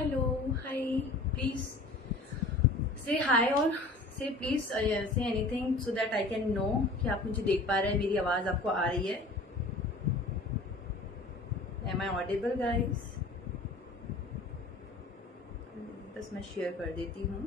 Hello, hi. Please say hi or say please say anything so that I can know कि आप मुझे देख पा रहे हैं, मेरी आवाज आपको आ रही है. Am I audible, guys? बस मैं शेयर कर देती हूँ.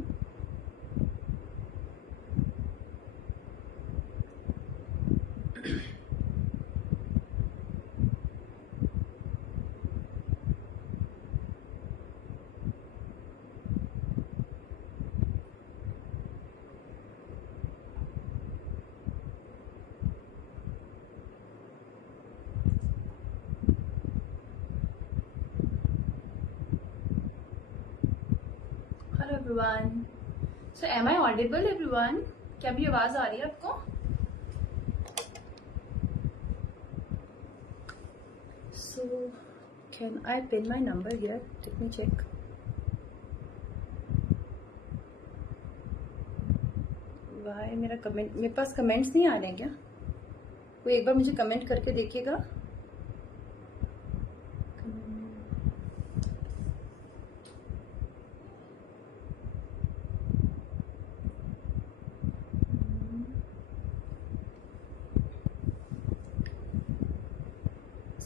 Hello everyone. So am I audible everyone? क्या भी आवाज आ रही है आपको? So can I pin my number here? Let me check. Why मेरा कमेंट, मेरे पास कमेंट्स नहीं आ रहे हैं क्या? कोई एक बार मुझे कमेंट करके देखिएगा.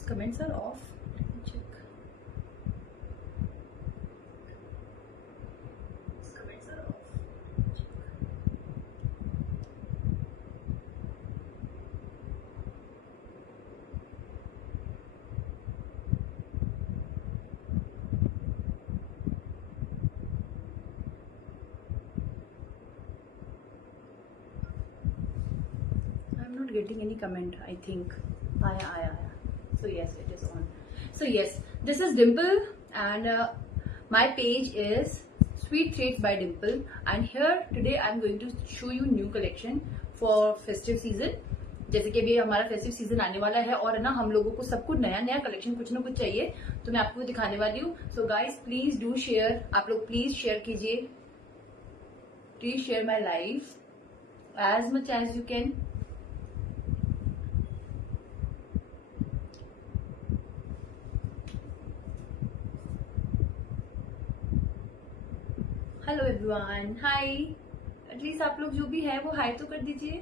Comments are off. Let me check. Comments are off. I'm not getting any comment. I think. Aya. So yes, it is on. So yes, this is Dimple and my page is Sweet Treats by Dimple, and here today I'm going to show you new collection for festive season. जैसे कि अभी हमारा festive season आने वाला है और ना हम लोगों को सबको नया नया कलेक्शन कुछ ना कुछ चाहिए, तो मैं आपको दिखाने वाली हूँ. So guys please do share, आप लोग प्लीज शेयर कीजिए, please share my life as much as you can. Hello everyone, hi. At least आप लोग जो भी है वो हाई तो कर दीजिए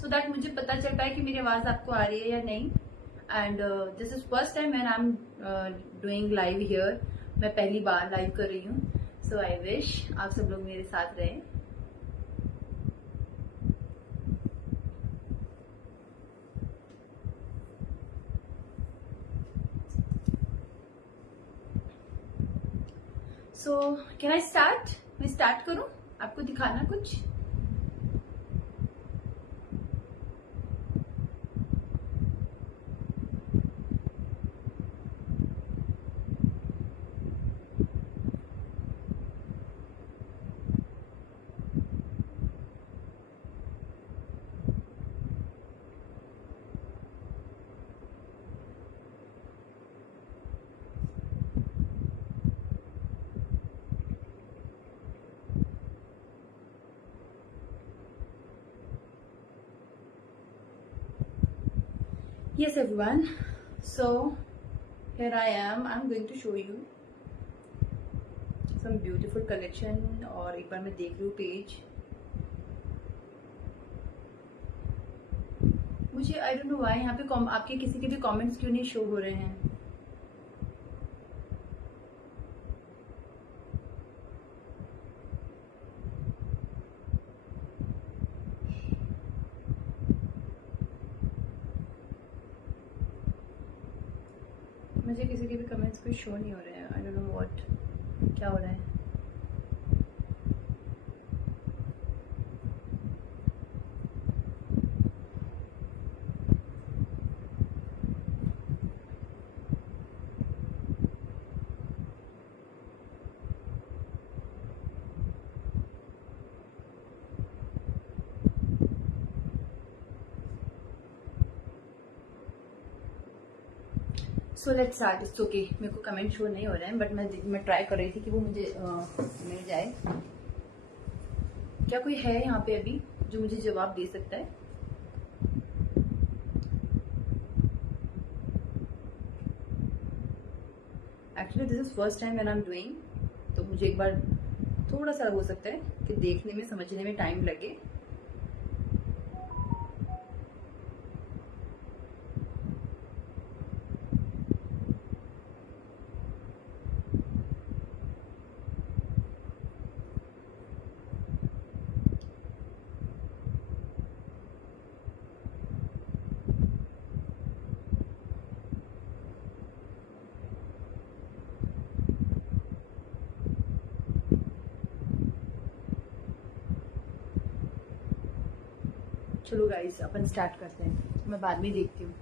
सो दैट मुझे पता चल पाए कि मेरी आवाज आपको आ रही है या नहीं. And this is first time when I am doing live here. मैं पहली बार लाइव कर रही हूँ, सो आई विश आप सब लोग मेरे साथ रहें. So can I start? मैं स्टार्ट करूं आपको दिखाना कुछ? Yes everyone, so here I am. I'm going to show you some beautiful collection. और एक बार मैं देख लूँ पेज. मुझे आई डोंट नो व्हाई यहाँ पे आपके किसी के भी कमेंट्स क्यों नहीं शो हो रहे हैं. मुझे किसी के भी कमेंट्स कोई शो नहीं हो रहे हैं. आई डोंट नो व्हाट, क्या हो रहा है. So let's start. It's okay, मेरे को कमेंट शो नहीं हो रहे हैं बट मैं ट्राई कर रही थी कि वो मुझे मिल जाए. क्या कोई है यहाँ पे अभी जो मुझे जवाब दे सकता है? Actually, this is first time when I'm doing. मुझे एक बार थोड़ा सा हो सकता है कि देखने में समझने में टाइम लगे। चलो गाइस अपन स्टार्ट करते हैं, मैं बाद में देखती हूँ।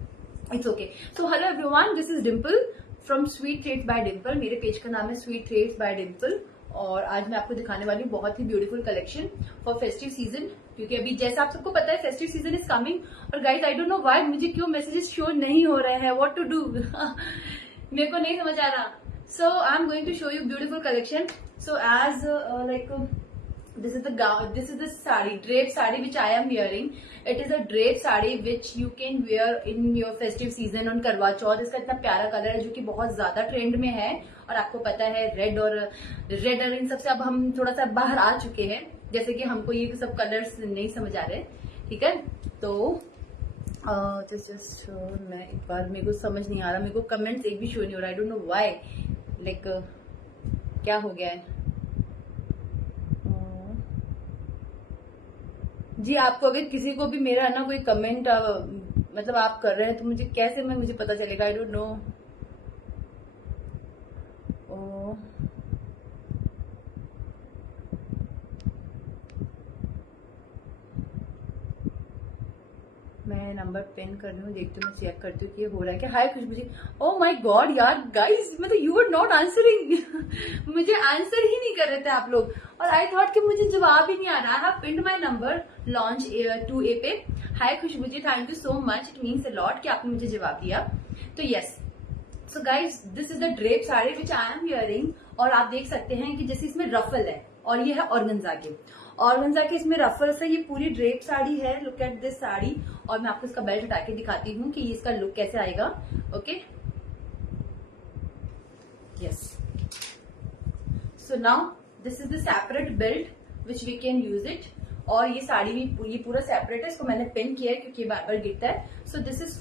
It's okay. So hello everyone, this is Dimple from Sweet Threads by Dimple. मेरे पेज का नाम है स्वीट ट्रेड्स बाय डिम्पल और आज मैं आपको दिखाने वाली हूँ बहुत ही beautiful collection for festive season, क्योंकि अभी जैसा आप सबको पता है फेस्टिव सीजन इज कमिंग। और guys I don't know why मुझे क्यों मैसेजेस शो नहीं हो रहे हैं, व्हाट टू डू मेरे को नहीं समझ आ रहा। So I am going to show you beautiful collection. So as like this is the gown, this is the sari, drape sari which I am wearing. It is a drape sari which you can wear in your festive season on करवा चौथ। इसका इतना प्यारा colour है जो कि बहुत ज्यादा trend में है और आपको पता है रेड और इन सबसे अब हम थोड़ा सा बाहर आ चुके हैं, जैसे कि हमको ये सब कलर्स नहीं समझ आ रहे। ठीक है, तो जस्ट मैं एक बार, मेरे को समझ नहीं आ रहा, मेरे को कमेंट्स एक भी शो नहीं हो रहा। आई डोंट नो व्हाई, लाइक क्या हो गया है जी। आपको अगर किसी को भी मेरा ना कोई कमेंट मतलब आप कर रहे हैं तो मुझे कैसे मुझे पता चलेगा? आई डोंट नो। मैं नंबर पेन कर रही हूँ, देखती हूँ, मैं चेक करती हूँ कि ये हो रहा है क्या। हाय खुशबू जी, ओ माय गॉड यार गाइस, मतलब यू आर नॉट आंसरिंग मुझे आंसर ही नहीं कर रहे थे आप लोग, और आई थॉट कि मुझे जवाब ही नहीं आ रहा। I have pinned my number launch 2A पे। Hi Khushboo ji, thank you so much, it means a lot कि आपने मुझे जवाब दिया। तो yes, so guys this is the drape sari which I am wearing. और आप देख सकते हैं कि जैसे इसमें रफल है और ये है ऑर्गेन्जा के इसमें रफल से ये पूरी ड्रेप साड़ी है। लुक एट दिस साड़ी, और मैं आपको इसका बेल्ट हटा के दिखाती हूँ कि इसका लुक कैसे आएगा। Okay, yes, so now this is the separate belt which we can use it. और ये साड़ी भी ये पूरा सेपरेट है, इसको मैंने पिन किया है क्योंकि बार बार गिरता है। So this is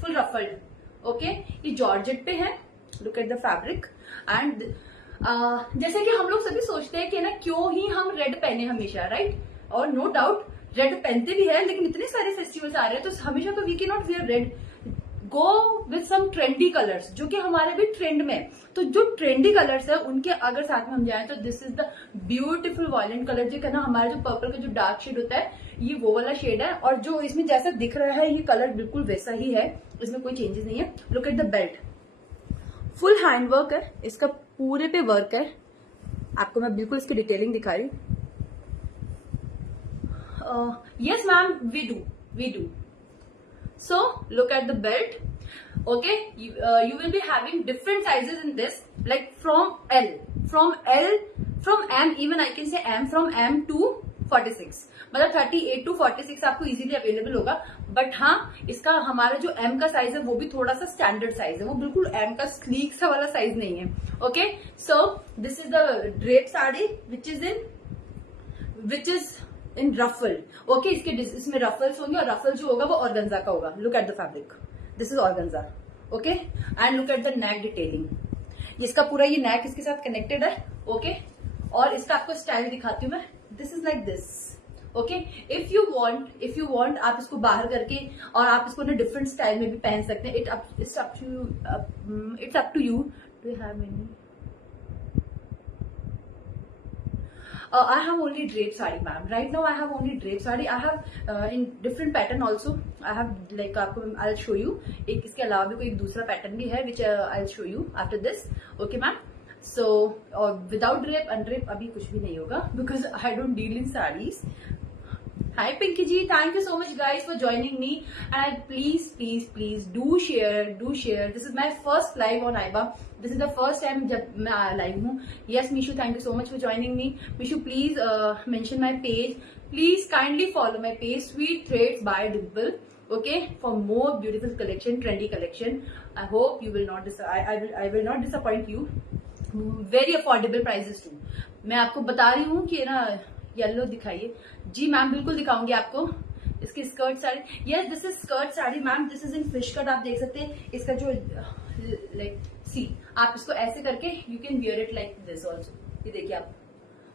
full ruffled. Okay, ये जॉर्जेट पे है। Look at the fabric. And जैसे कि हम लोग सभी सोचते हैं कि ना क्यों ही हम रेड पहने हमेशा, राइट? और नो डाउट रेड पहनते भी है, लेकिन इतने सारे फेस्टिवल्स आ रहे हैं तो हमेशा तो we can not wear red. Go with some trendy colours जो कि हमारे भी ट्रेंड में। तो जो ट्रेंडी कलर्स है उनके अगर साथ में हम जाएं तो this is the beautiful violent colour, जो है ना हमारा जो पर्पल का जो डार्क शेड होता है ये वो वाला शेड है। और जो इसमें जैसा दिख रहा है ये कलर बिल्कुल वैसा ही है, इसमें कोई चेंजेस नहीं है। Look at the belt, full hand work है, इसका पूरे पे वर्क है। आपको मैं बिल्कुल इसकी डिटेलिंग दिखा रही हूँ। Yes ma'am, we do. So look at the belt. Okay, you will be having different sizes in this, like from M, even I can say M, from M to 46, मतलब 38 to 46 आपको easily available होगा। But हाँ, इसका हमारा जो M का size है वो भी थोड़ा सा स्टैंडर्ड साइज है, वो बिल्कुल M का स्लीक सा वाला साइज नहीं है। Okay, so this is the drape sari which is in ruffle. Okay, इसमें रफल्स होंगे और रफल जो होगा वो ऑर्गेन्जा का होगा। Look at the fabric, this is organza. Okay, and look at the neck detailing. इसका पूरा ये नेक इसके साथ कनेक्टेड है। ओके, और इसका आपको स्टाइल दिखाती हूँ मैं। This is like this. Okay, if you want आप इसको बाहर करके और आप इसको ना डिफरेंट स्टाइल में भी पहन सकते हैं। It's up to you. Do you have any? I have only drape sari, ma'am. Right now I have only drape sari. I have in different pattern also. I have like आपको I'll show you. एक इसके अलावा भी कोई दूसरा pattern भी है which I'll show you after this. Okay, ma'am. So without drape, undrape अभी कुछ भी नहीं होगा because I don't deal in sarees. Hi Pinky ji, thank you so much guys for joining me, and please do share. This is my first live on Aiba. This is the first time जब मैं live हूँ. Yes Mishu, thank you so much for joining me. Mishu, please mention my page. Please kindly follow my page Sweet Threads by Dimple. Okay, for more beautiful collection, trendy collection. I hope you will not I will not disappoint you. Very affordable prices too. मैं आपको बता रही हूँ कि ना yellow दिखाइए जी ma'am, बिल्कुल दिखाऊंगी आपको। इसकी skirt sari, yes this is skirt sari ma'am, this is in fish cut. आप देख सकते हैं इसका जो लाइक सी, आप इसको ऐसे करके you can wear it like this also, ये देखिए आप।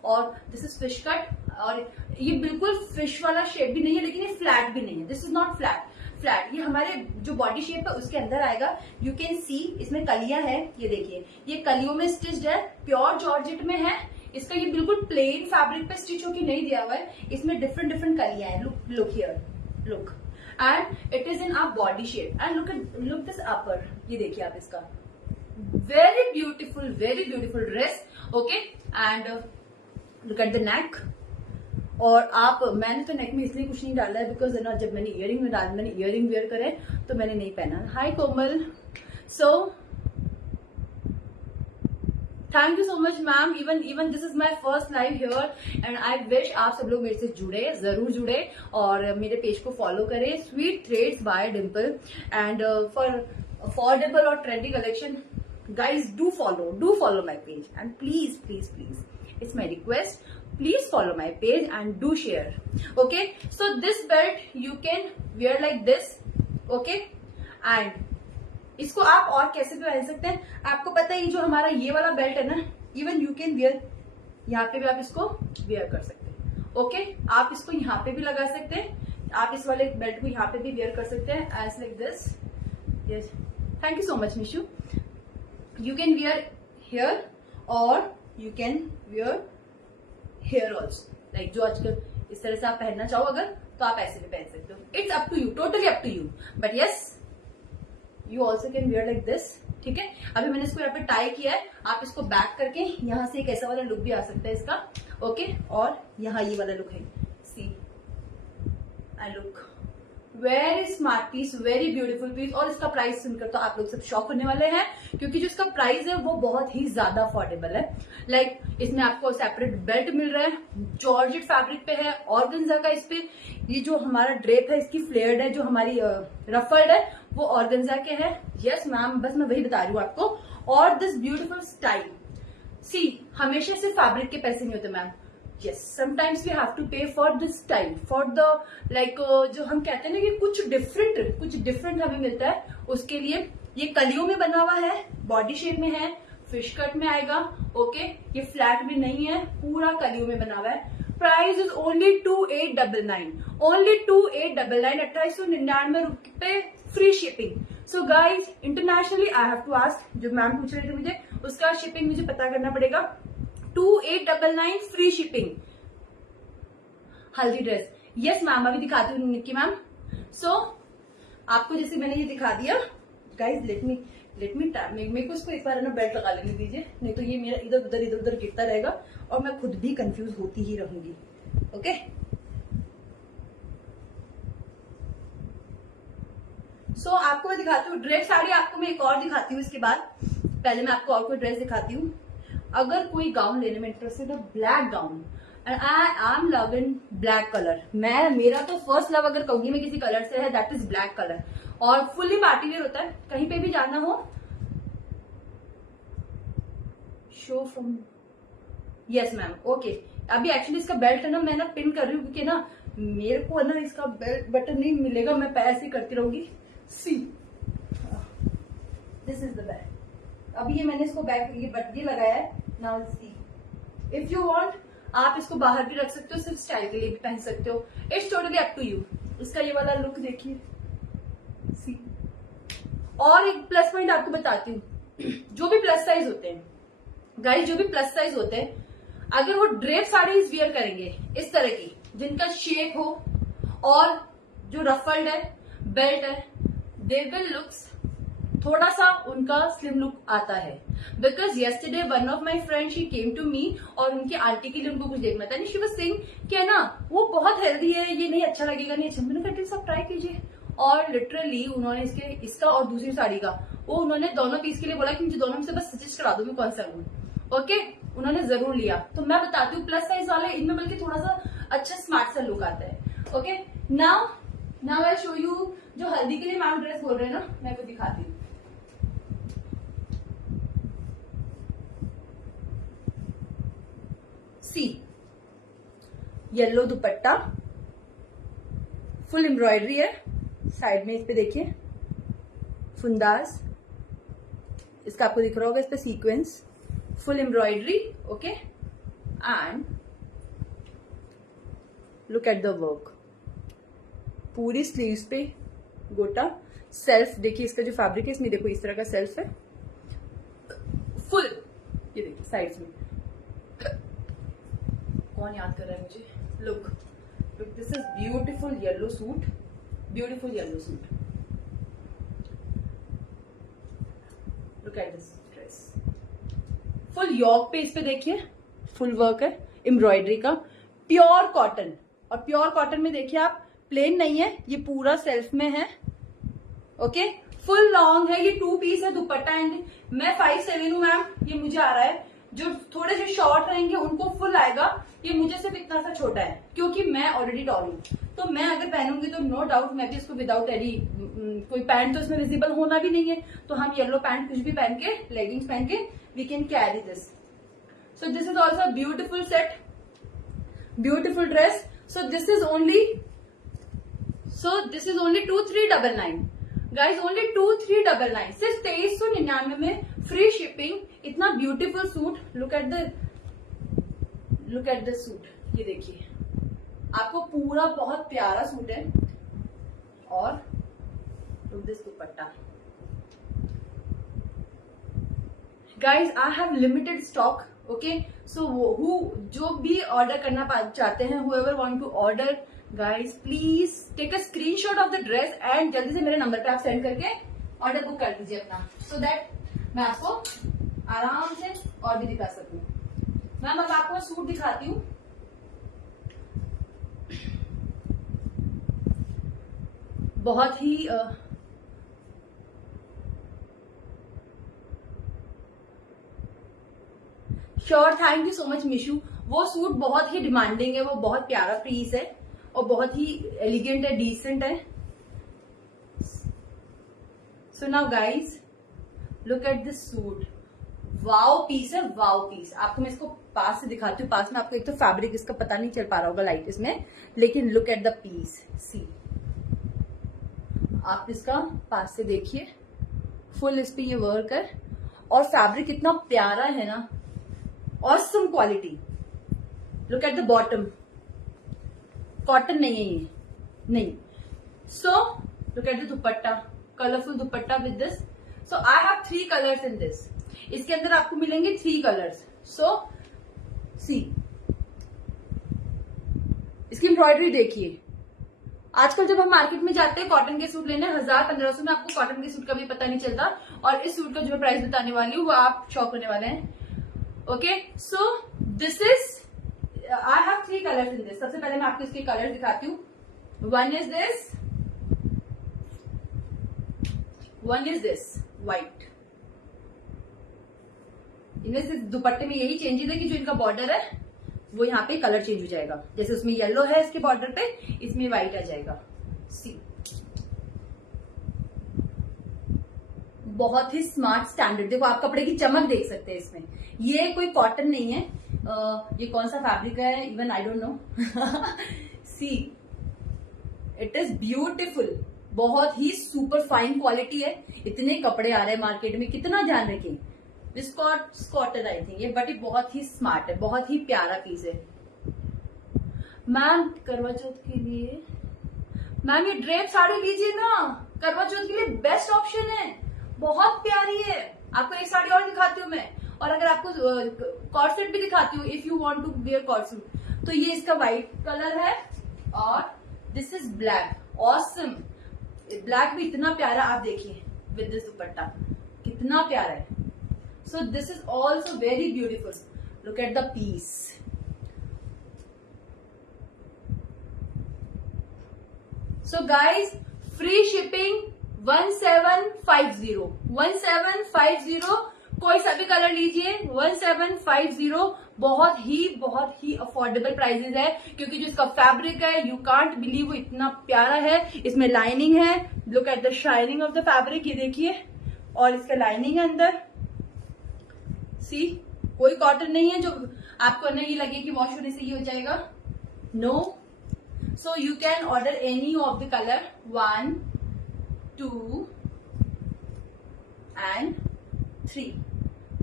और दिस इज फिश कट, और ये बिल्कुल फिश वाला शेप भी नहीं है, लेकिन ये फ्लैट भी नहीं है, this is not flat. Flat ये हमारे जो बॉडी शेप है उसके अंदर आएगा। यू कैन सी इसमें कलियां हैं, ये देखिए ये कलियों में स्टिच्ड है, प्योर जॉर्जेट में है। इसका ये बिल्कुल प्लेन फैब्रिक पे स्टिच होकर नहीं दिया हुआ है, इसमें डिफरेंट डिफरेंट कलियां हैं। Look here, look, and it is in our body shape. And look this upper, ये देखिए आप इसका very beautiful dress. Okay, and look at the neck. और आप, मैंने तो नेक में इसलिए कुछ नहीं डाला है बिकॉज ना जब मैंने इयरिंग वेयर करे तो मैंने नहीं पहना। Hi Komal, so thank you so much ma'am. Even this is my first live here and I wish आप सब लोग मेरे से जरूर जुड़े और मेरे पेज को फॉलो करें, sweet threads by Dimple. And for affordable और trendy collection guys, do follow my page, and please it's my request, please follow my page and do share. Okay, so this belt you can wear like this. Okay, and इसको आप और कैसे भी पहन सकते हैं। आपको पता है ये जो हमारा ये वाला बेल्ट है ना, इवन यू कैन वेयर, यहाँ पे भी आप इसको वेयर कर सकते हैं। ओके, आप इसको यहाँ पे भी लगा सकते हैं, आप इस वाले बेल्ट को यहाँ पे भी वेयर कर सकते हैं as like this. Yes, thank you so much Nishu. You can wear here or you can wear here also, like जो आजकल इस तरह से आप पहनना चाहो अगर, तो आप ऐसे भी पहन सकते हो। It's up to you, totally up to you, but yes you also can wear like this. ठीक है, अभी मैंने इसको यहाँ पे टाई किया है, आप इसको बैक करके यहाँ से एक ऐसा वाला लुक भी आ सकता है इसका। ओके, और यहाँ ये वाला लुक है, see and look very smart piece, very beautiful piece. और इसका प्राइस सुनकर तो आप लोग सब शॉक होने वाले हैं, क्योंकि जो इसका प्राइस है वो बहुत ही ज्यादा अफोर्डेबल है। लाइक इसमें आपको सेपरेट बेल्ट मिल रहा है, जॉर्जेट फैब्रिक पे है, ऑर्गेन्जा का इस पे ये जो हमारा ड्रेप है इसकी फ्लेयर्ड है, जो हमारी रफल्ड है वो ऑर्गेन्जा के है। यस मैम, बस मैं वही बता रही हूँ आपको। और दिस ब्यूटीफुल स्टाइल, सी हमेशा सिर्फ फैब्रिक के पैसे नहीं होते ma'am. Yes, sometimes we have to pay for this style, for the like जो हम कहते हैं ना कि कुछ डिफरेंट हमें मिलता है, उसके लिए ये कलियों में बना हुआ है, बॉडी शेप में है, फिश कट में आएगा। ओके, ये फ्लैट भी नहीं है, पूरा कलियों में बना हुआ है। प्राइस इज ओनली 2899, ओनली 2899, 2899 रुपए, free shipping. So guys, internationally I have to ask, जो मैम पूछ रहे थे मुझे उसका शिपिंग मुझे पता करना पड़ेगा। 2899 फ्री शिपिंग। हल्दी ड्रेस, यस मैम, अभी दिखाती हूँ निक्की मैम। सो आपको जैसे मैंने ये दिखा दिया गाइज, लेट मी मेरे को इसको एक बार ना बेल्ट लगा लेने दीजिए, नहीं तो ये मेरा इधर उधर गिरता रहेगा और मैं खुद भी कंफ्यूज होती ही रहूंगी। ओके, सो आपको मैं दिखाती हूँ ड्रेस साड़ी, आपको मैं एक और दिखाती हूँ इसके बाद। पहले मैं आपको और कोई ड्रेस दिखाती हूँ। अगर कोई गाउन लेने में इंटरेस्टेड है, black gown, and I am love in black colour. मेरा तो फर्स्ट लव अगर कहूंगी मैं किसी कलर से है, दैट इज ब्लैक कलर। और फुल्ली पार्टी वेयर होता है, कहीं पे भी जाना हो। Show from, yes ma'am, okay. अभी एक्चुअली इसका बेल्ट है ना, मैं ना पिन कर रही हूँ क्योंकि ना मेरे को ना इसका बेल्ट बटन नहीं मिलेगा, मैं ऐसे करती रहूंगी। सी दिस इज द बेल्ट। अभी ये मैंने इसको बैक ये बटन लगाया है। Now see, if you want आप इसको बाहर भी रख सकते हो, सिर्फ स्टाइल के लिए भी पहन सकते हो। It's totally up to you. इसका ये वाला लुक देखिए, सी। और एक प्लस पॉइंट आपको बताती हूँ, जो भी प्लस साइज होते हैं गाइस, जो भी प्लस साइज होते हैं, अगर वो ड्रेप साड़ीज वियर करेंगे इस तरह की, जिनका शेप हो और जो रफल्ड है, बेल्ट है, दे विल लुक्स, थोड़ा सा उनका स्लिम लुक आता है। Because yesterday one of my friend she came to me, और उनकी आंटी के लिए उनको कुछ देखना था, शी वाज सेइंग कि ना वो बहुत हेल्दी है, ये नहीं अच्छा लगेगा, नहीं अच्छा। मैंने कहा सब ट्राई कीजिए। और लिटरली उन्होंने इसका और दूसरी साड़ी का वो उन्होंने दोनों पीस के लिए बोला कि मुझे दोनों में से बस सजेस्ट करा दो मैं कौन सा लूं। ओके, उन्होंने जरूर लिया। तो मैं बताती हूँ प्लस साइज वाले इनमें बल्कि थोड़ा सा अच्छा स्मार्ट सा लुक आता है। Okay, now I show you जो हल्दी के लिए मैम ड्रेस बोल रहे हैं ना, मैं वो दिखाती हूँ। येलो दुपट्टा, फुल एम्ब्रॉयडरी है साइड में, इस पे देखिए फुंदास, इसका आपको दिख रहा होगा, इस पे sequence, full embroidery, okay. And look at the work, पूरी स्लीव्स पे गोटा, सेल्फ देखिए, इसका जो फैब्रिक है इसमें देखो इस तरह का सेल्फ है फुल, ये देखिए साइड्स में। कौन याद कर रहा है मुझे? Look, this is beautiful yellow suit, beautiful yellow suit. Look at this dress, full yoke पे इस पे देखिए फुल वर्क है एम्ब्रॉयडरी का, प्योर कॉटन। और प्योर कॉटन में देखिए आप, प्लेन नहीं है, ये पूरा सेल्फ में है, ओके। फुल लॉन्ग है, ये 2 पीस है दुपट्टा एंड मैं 5'7" हूँ मैम, ये मुझे आ रहा है। जो थोड़े से शॉर्ट रहेंगे उनको फुल आएगा, ये मुझे सिर्फ इतना सा छोटा है क्योंकि मैं ऑलरेडी टॉल हूँ। तो मैं अगर पहनूंगी तो नो डाउट मैं भी इसको विदाउट एनी कोई पैंट तो इसमें विजिबल होना भी नहीं है, तो हम येलो पैंट कुछ भी पहन के, लेगिंग्स पहन के we can carry this. So this is also beautiful set, beautiful dress. So this is only 2399 guys, only 2399, सिर्फ 2399 में फ्री शिपिंग, इतना beautiful suit. Look at the suit, ये देखिए आपको पूरा बहुत प्यारा सूट है। और look this dupatta guys, I have limited stock, okay. So जो भी ऑर्डर करना चाहते हैं, whoever want to order guys, please take a screenshot of the dress and जल्दी से मेरे नंबर पे आप सेंड करके ऑर्डर बुक कर दीजिए अपना, so that मैं आपको आराम से और भी दिखा सकूं। मैम अब आपको सूट दिखाती हूँ, बहुत ही sure, thank you so much Mishu. वो सूट बहुत ही डिमांडिंग है, वो बहुत प्यारा पीस है और बहुत ही एलिगेंट है, डिसेंट है। So now guys look at this suit, wow piece है, वाओ पीस। आपको मैं इसको पास से दिखाती हूँ, पास में आपको एक तो फैब्रिक इसका पता नहीं चल पा रहा होगा लाइट इसमें, लेकिन लुक एट द पीस, सी आप इसका पास से देखिए, फुल इस पे ये वर्क है और फैब्रिक इतना प्यारा है ना, awesome quality. Look at the bottom, cotton नहीं है ये, नहीं। सो look at the dupatta, colourful dupatta with this. So I have 3 colours in this, इसके अंदर आपको मिलेंगे 3 कलर्स। सो सी इसकी एम्ब्रॉयडरी देखिए, आजकल जब हम मार्केट में जाते हैं कॉटन के सूट लेने 1000-1500 में, आपको कॉटन के सूट का भी पता नहीं चलता। और इस सूट का जो मैं प्राइस बताने वाली हूँ वो आप शॉक होने वाले हैं, okay. So this is, I have 3 colours in this. सबसे पहले मैं आपको इसके कलर दिखाती हूँ। One is this white. इनमें से दुपट्टे में यही चेंजेस है कि जो इनका बॉर्डर है वो यहाँ पे कलर चेंज हो जाएगा, जैसे उसमें येलो है इसके बॉर्डर पे, इसमें व्हाइट आ जाएगा। सी बहुत ही स्मार्ट स्टैंडर्ड, देखो आप कपड़े की चमक देख सकते हैं इसमें। ये कोई कॉटन नहीं है, ये कौन सा फैब्रिक है even I don't no. See it is beautiful, बहुत ही सुपर फाइन क्वालिटी है। इतने कपड़े आ रहे हैं मार्केट में, कितना ध्यान रखें। कॉटन आई थिंक ये, बट ये बहुत ही स्मार्ट है, बहुत ही प्यारा पीस है। मैम करवा चौथ के लिए, मैम ये ड्रेप साड़ी लीजिए ना, करवा चौथ के लिए बेस्ट ऑप्शन है, बहुत प्यारी है। आपको एक साड़ी और दिखाती हूँ मैं, और अगर आपको कॉर्सेट भी दिखाती हूँ, if you want to wear corset. तो ये इसका व्हाइट कलर है और this is black, awesome. Black भी इतना प्यारा, आप देखिए विद दिस दुपट्टा कितना प्यारा है। So this is also very beautiful, look at the piece. So guys free shipping 1750 कोई सा भी कलर लीजिए 1750, बहुत ही अफोर्डेबल प्राइसेस है, क्योंकि जो इसका फैब्रिक है यू कांट बिलीव वो इतना प्यारा है। इसमें लाइनिंग है, look at the shining of the fabric, ये देखिए, और इसका लाइनिंग है अंदर। सी कोई कॉटन नहीं है जो आपको नहीं लगे कि वॉश होने से ये हो जाएगा। No? So you can order any of the color 1, 2 and 3.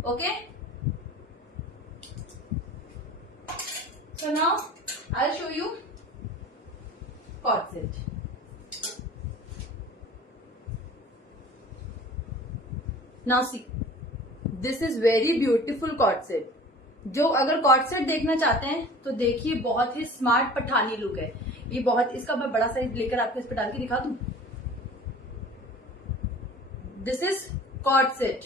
Okay? So now I'll show you corset. Now see, this is very beautiful corset. जो अगर कॉर्डसेट देखना चाहते हैं तो देखिए, बहुत ही स्मार्ट पठानी लुक है ये। बहुत, इसका मैं बड़ा साइज लेकर आपको इस पे डाल के दिखा दूं। This is cord set.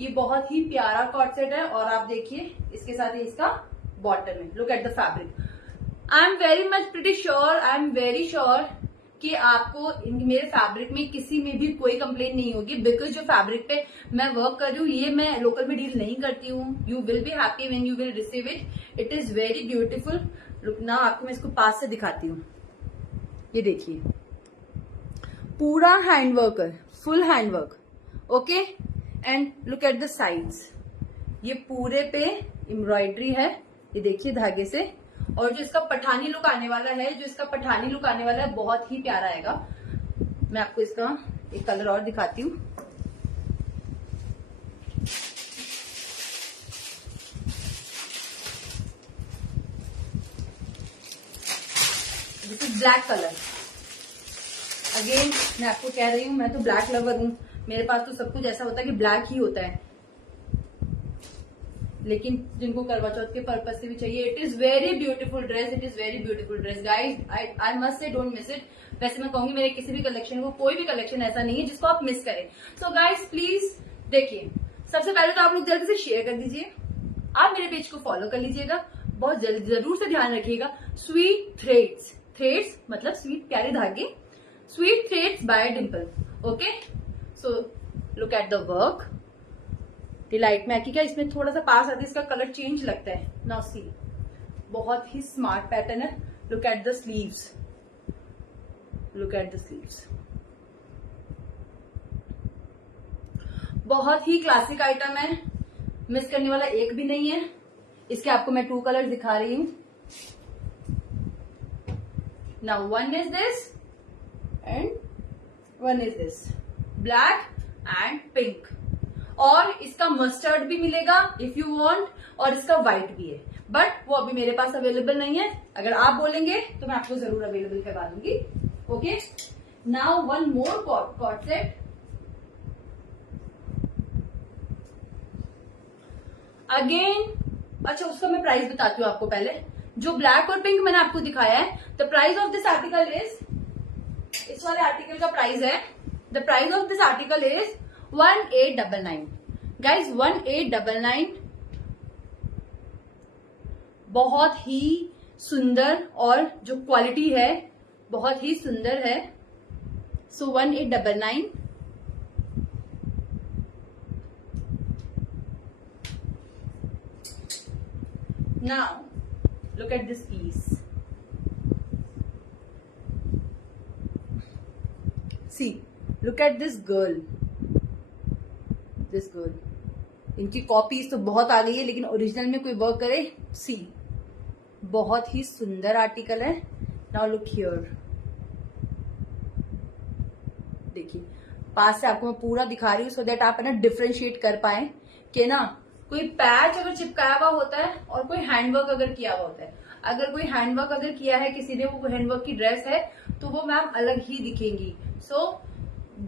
ये बहुत ही प्यारा कॉर्डसेट है और आप देखिए इसके साथ ही इसका बॉटम है। Look at the fabric. I am very much pretty sure, I am very sure कि आपको मेरे फैब्रिक में किसी में भी कोई कंप्लेन नहीं होगी, बिकॉज जो फैब्रिक पे मैं वर्क कर रही हूँ ये मैं लोकल में डील नहीं करती हूँ। You will be happy when you will receive it. It is very beautiful. Look ना, आपको मैं इसको पास से दिखाती हूँ। ये देखिए, पूरा हैंडवर्क है, full handwork. Okay, and look at the sides. ये पूरे पे एम्ब्रॉयडरी है, ये देखिए धागे से। और जो इसका पठानी लुक आने वाला है, बहुत ही प्यारा आएगा। मैं आपको इसका एक कलर और दिखाती हूँ। This is black colour. Again मैं आपको कह रही हूँ, मैं तो ब्लैक लवर हूँ, मेरे पास तो सब कुछ ऐसा होता है कि ब्लैक ही होता है, लेकिन जिनको करवा चौथ के पर्पज से भी चाहिए, it is very beautiful dress. It is very beautiful dress guys. I must say don't miss it. वैसे मैं कहूंगी मेरे किसी भी कलेक्शन को, कोई भी कलेक्शन ऐसा नहीं है जिसको आप मिस करें। सो गाइज प्लीज देखिए, सबसे पहले तो आप लोग जल्दी से शेयर कर दीजिए, आप मेरे पेज को फॉलो कर लीजिएगा, बहुत जल्दी, जरूर से ध्यान रखिएगा। स्वीट थ्रेड्स, थ्रेड्स मतलब स्वीट प्यारे धागे, Sweet threads by Dimple. Okay, so look at the work. Light में आके क्या इसमें थोड़ा सा पास आती है, इसका कलर चेंज लगता है। नाउ सी, बहुत ही स्मार्ट पैटर्न है। Look at the sleeves, look at the sleeves. बहुत ही क्लासिक आइटम है, मिस करने वाला एक भी नहीं है। इसके आपको मैं 2 कलर दिखा रही हूं। Now one is this and one is this, black and pink. और इसका मस्टर्ड भी मिलेगा इफ यू वांट, और इसका व्हाइट भी है, बट वो अभी मेरे पास अवेलेबल नहीं है। अगर आप बोलेंगे तो मैं आपको जरूर अवेलेबल करवा दूंगी। Okay, now one more cord set. Again, अच्छा उसका मैं प्राइस बताती हूँ आपको पहले। जो ब्लैक और पिंक मैंने आपको दिखाया है, the price of this article is, इस वाले आर्टिकल का प्राइस है, the price of this article is 1899 guys, 1899। बहुत ही सुंदर और जो क्वालिटी है बहुत ही सुंदर है। So 1899। Now look at this piece. See, look at this girl, this girl. इनकी कॉपीज तो बहुत आ गई है, लेकिन ओरिजिनल में कोई वर्क करे। सी, बहुत ही सुंदर आर्टिकल है। नाउ लुक हियर, देखिए पास से आपको मैं पूरा दिखा रही हूँ, सो दैट आप है ना डिफ्रेंशिएट कर पाए कि ना कोई पैच अगर चिपकाया हुआ होता है और कोई हैंडवर्क अगर किया हुआ होता है। अगर कोई हैंडवर्क अगर किया है किसी ने, वो हैंडवर्क की ड्रेस है, तो वो मैम अलग ही दिखेंगी। सो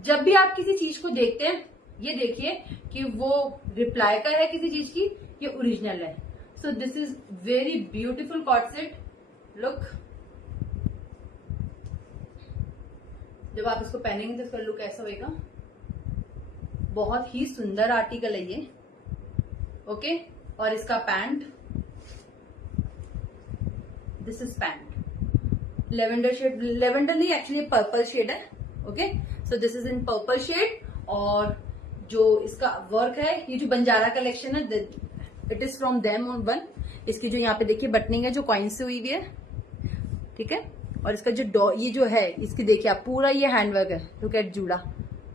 जब भी आप किसी चीज को देखते हैं, ये देखिए कि वो रिप्लाई का है किसी चीज की, ये ओरिजिनल है। So this is very beautiful cord set. Look, जब आप इसको पहनेंगे तो इसका लुक ऐसा होगा। बहुत ही सुंदर आर्टिकल है ये। ओके, और इसका pant, this is pant, lavender shade, lavender नहीं एक्चुअली पर्पल शेड है। Okay, so this is in purple shade. और जो इसका वर्क है, ये जो बंजारा कलेक्शन है, it is from them one. इसकी जो यहाँ पे देखिए बटनिंग है जो कॉइन से हुई हुई है, ठीक है। और इसका जो ये जो है, इसकी देखिए आप पूरा ये हैंडवर्क है। लुक एट जूड़ा,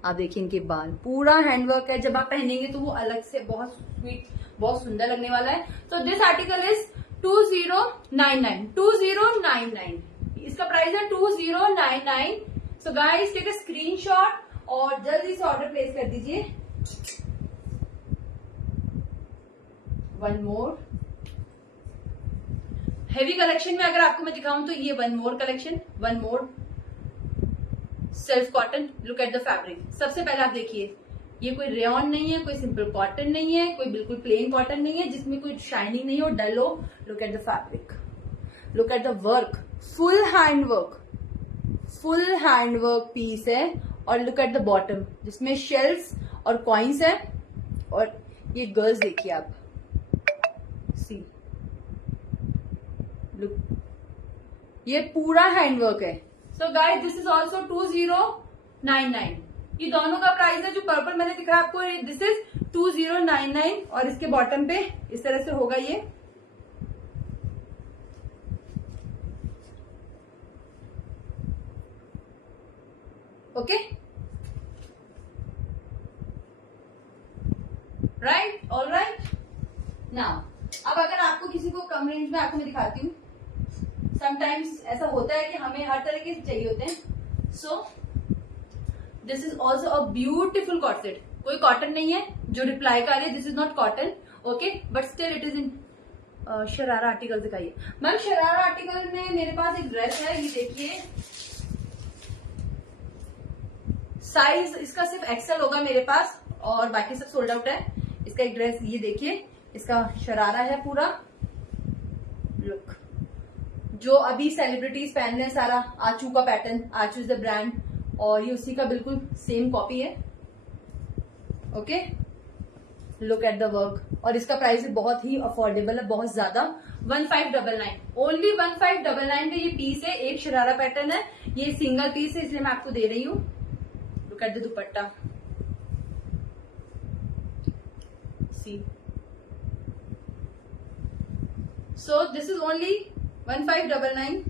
आप देखिए इनके बाल, पूरा हैंडवर्क है। जब आप पहनेंगे तो वो अलग से बहुत स्वीट, बहुत सुंदर लगने वाला है। सो दिस आर्टिकल इज 2099 इसका प्राइस है 2099। So guys take a screenshot और जल्दी से ऑर्डर प्लेस कर दीजिए। वन मोर हेवी कलेक्शन में अगर आपको मैं दिखाऊं तो ये one more collection, one more self cotton. Look at the fabric. सबसे पहले आप देखिए, ये कोई रेयन नहीं है, कोई सिंपल कॉटन नहीं है, कोई बिल्कुल प्लेन कॉटन नहीं है जिसमें कोई शाइनिंग नहीं हो, डल हो। Look at the fabric, look at the work, full hand work piece है। और लुक एट द बॉटम जिसमें शेल्स और कॉइन्स है। और ये गर्ल्स देखिए आप, सी लुक, ये पूरा हैंडवर्क है। सो गाइस दिस इज ऑल्सो 2099। ये दोनों का प्राइस है, जो पर्पल मैंने दिखाया आपको दिस इज 2099 और इसके बॉटम पे इस तरह से होगा ये। Okay right, all right. Now अब अगर आपको किसी को कम रेंज में आपको मैं दिखाती हूँ, समटाइम्स ऐसा होता है कि हमें हर तरह के चाहिए होते हैं। So this is also a beautiful cot set. कोई कॉटन नहीं है जो रिप्लाई का है, this is not cotton, okay, but still it is in sharara article दिखाइए मैम। शरारा आर्टिकल में मेरे पास एक ड्रेस है, ये देखिए, साइज इसका सिर्फ एक्सेल होगा मेरे पास और बाकी सब सोल्ड आउट है। इसका एक ड्रेस ये देखिए, इसका शरारा है पूरा। लुक, जो अभी सेलिब्रिटीज पहन रहे हैं सारा, आचू का पैटर्न, आचू इज द ब्रांड, और ये उसी का बिल्कुल सेम कॉपी है। Okay, look at the work. और इसका प्राइस बहुत ही अफोर्डेबल है, बहुत ज्यादा, 1599, ओनली 1599 का ये पीस है। एक शरारा पैटर्न है, ये सिंगल पीस है इसलिए मैं आपको दे रही हूँ। Look at the dupatta, see. So this is only 1599।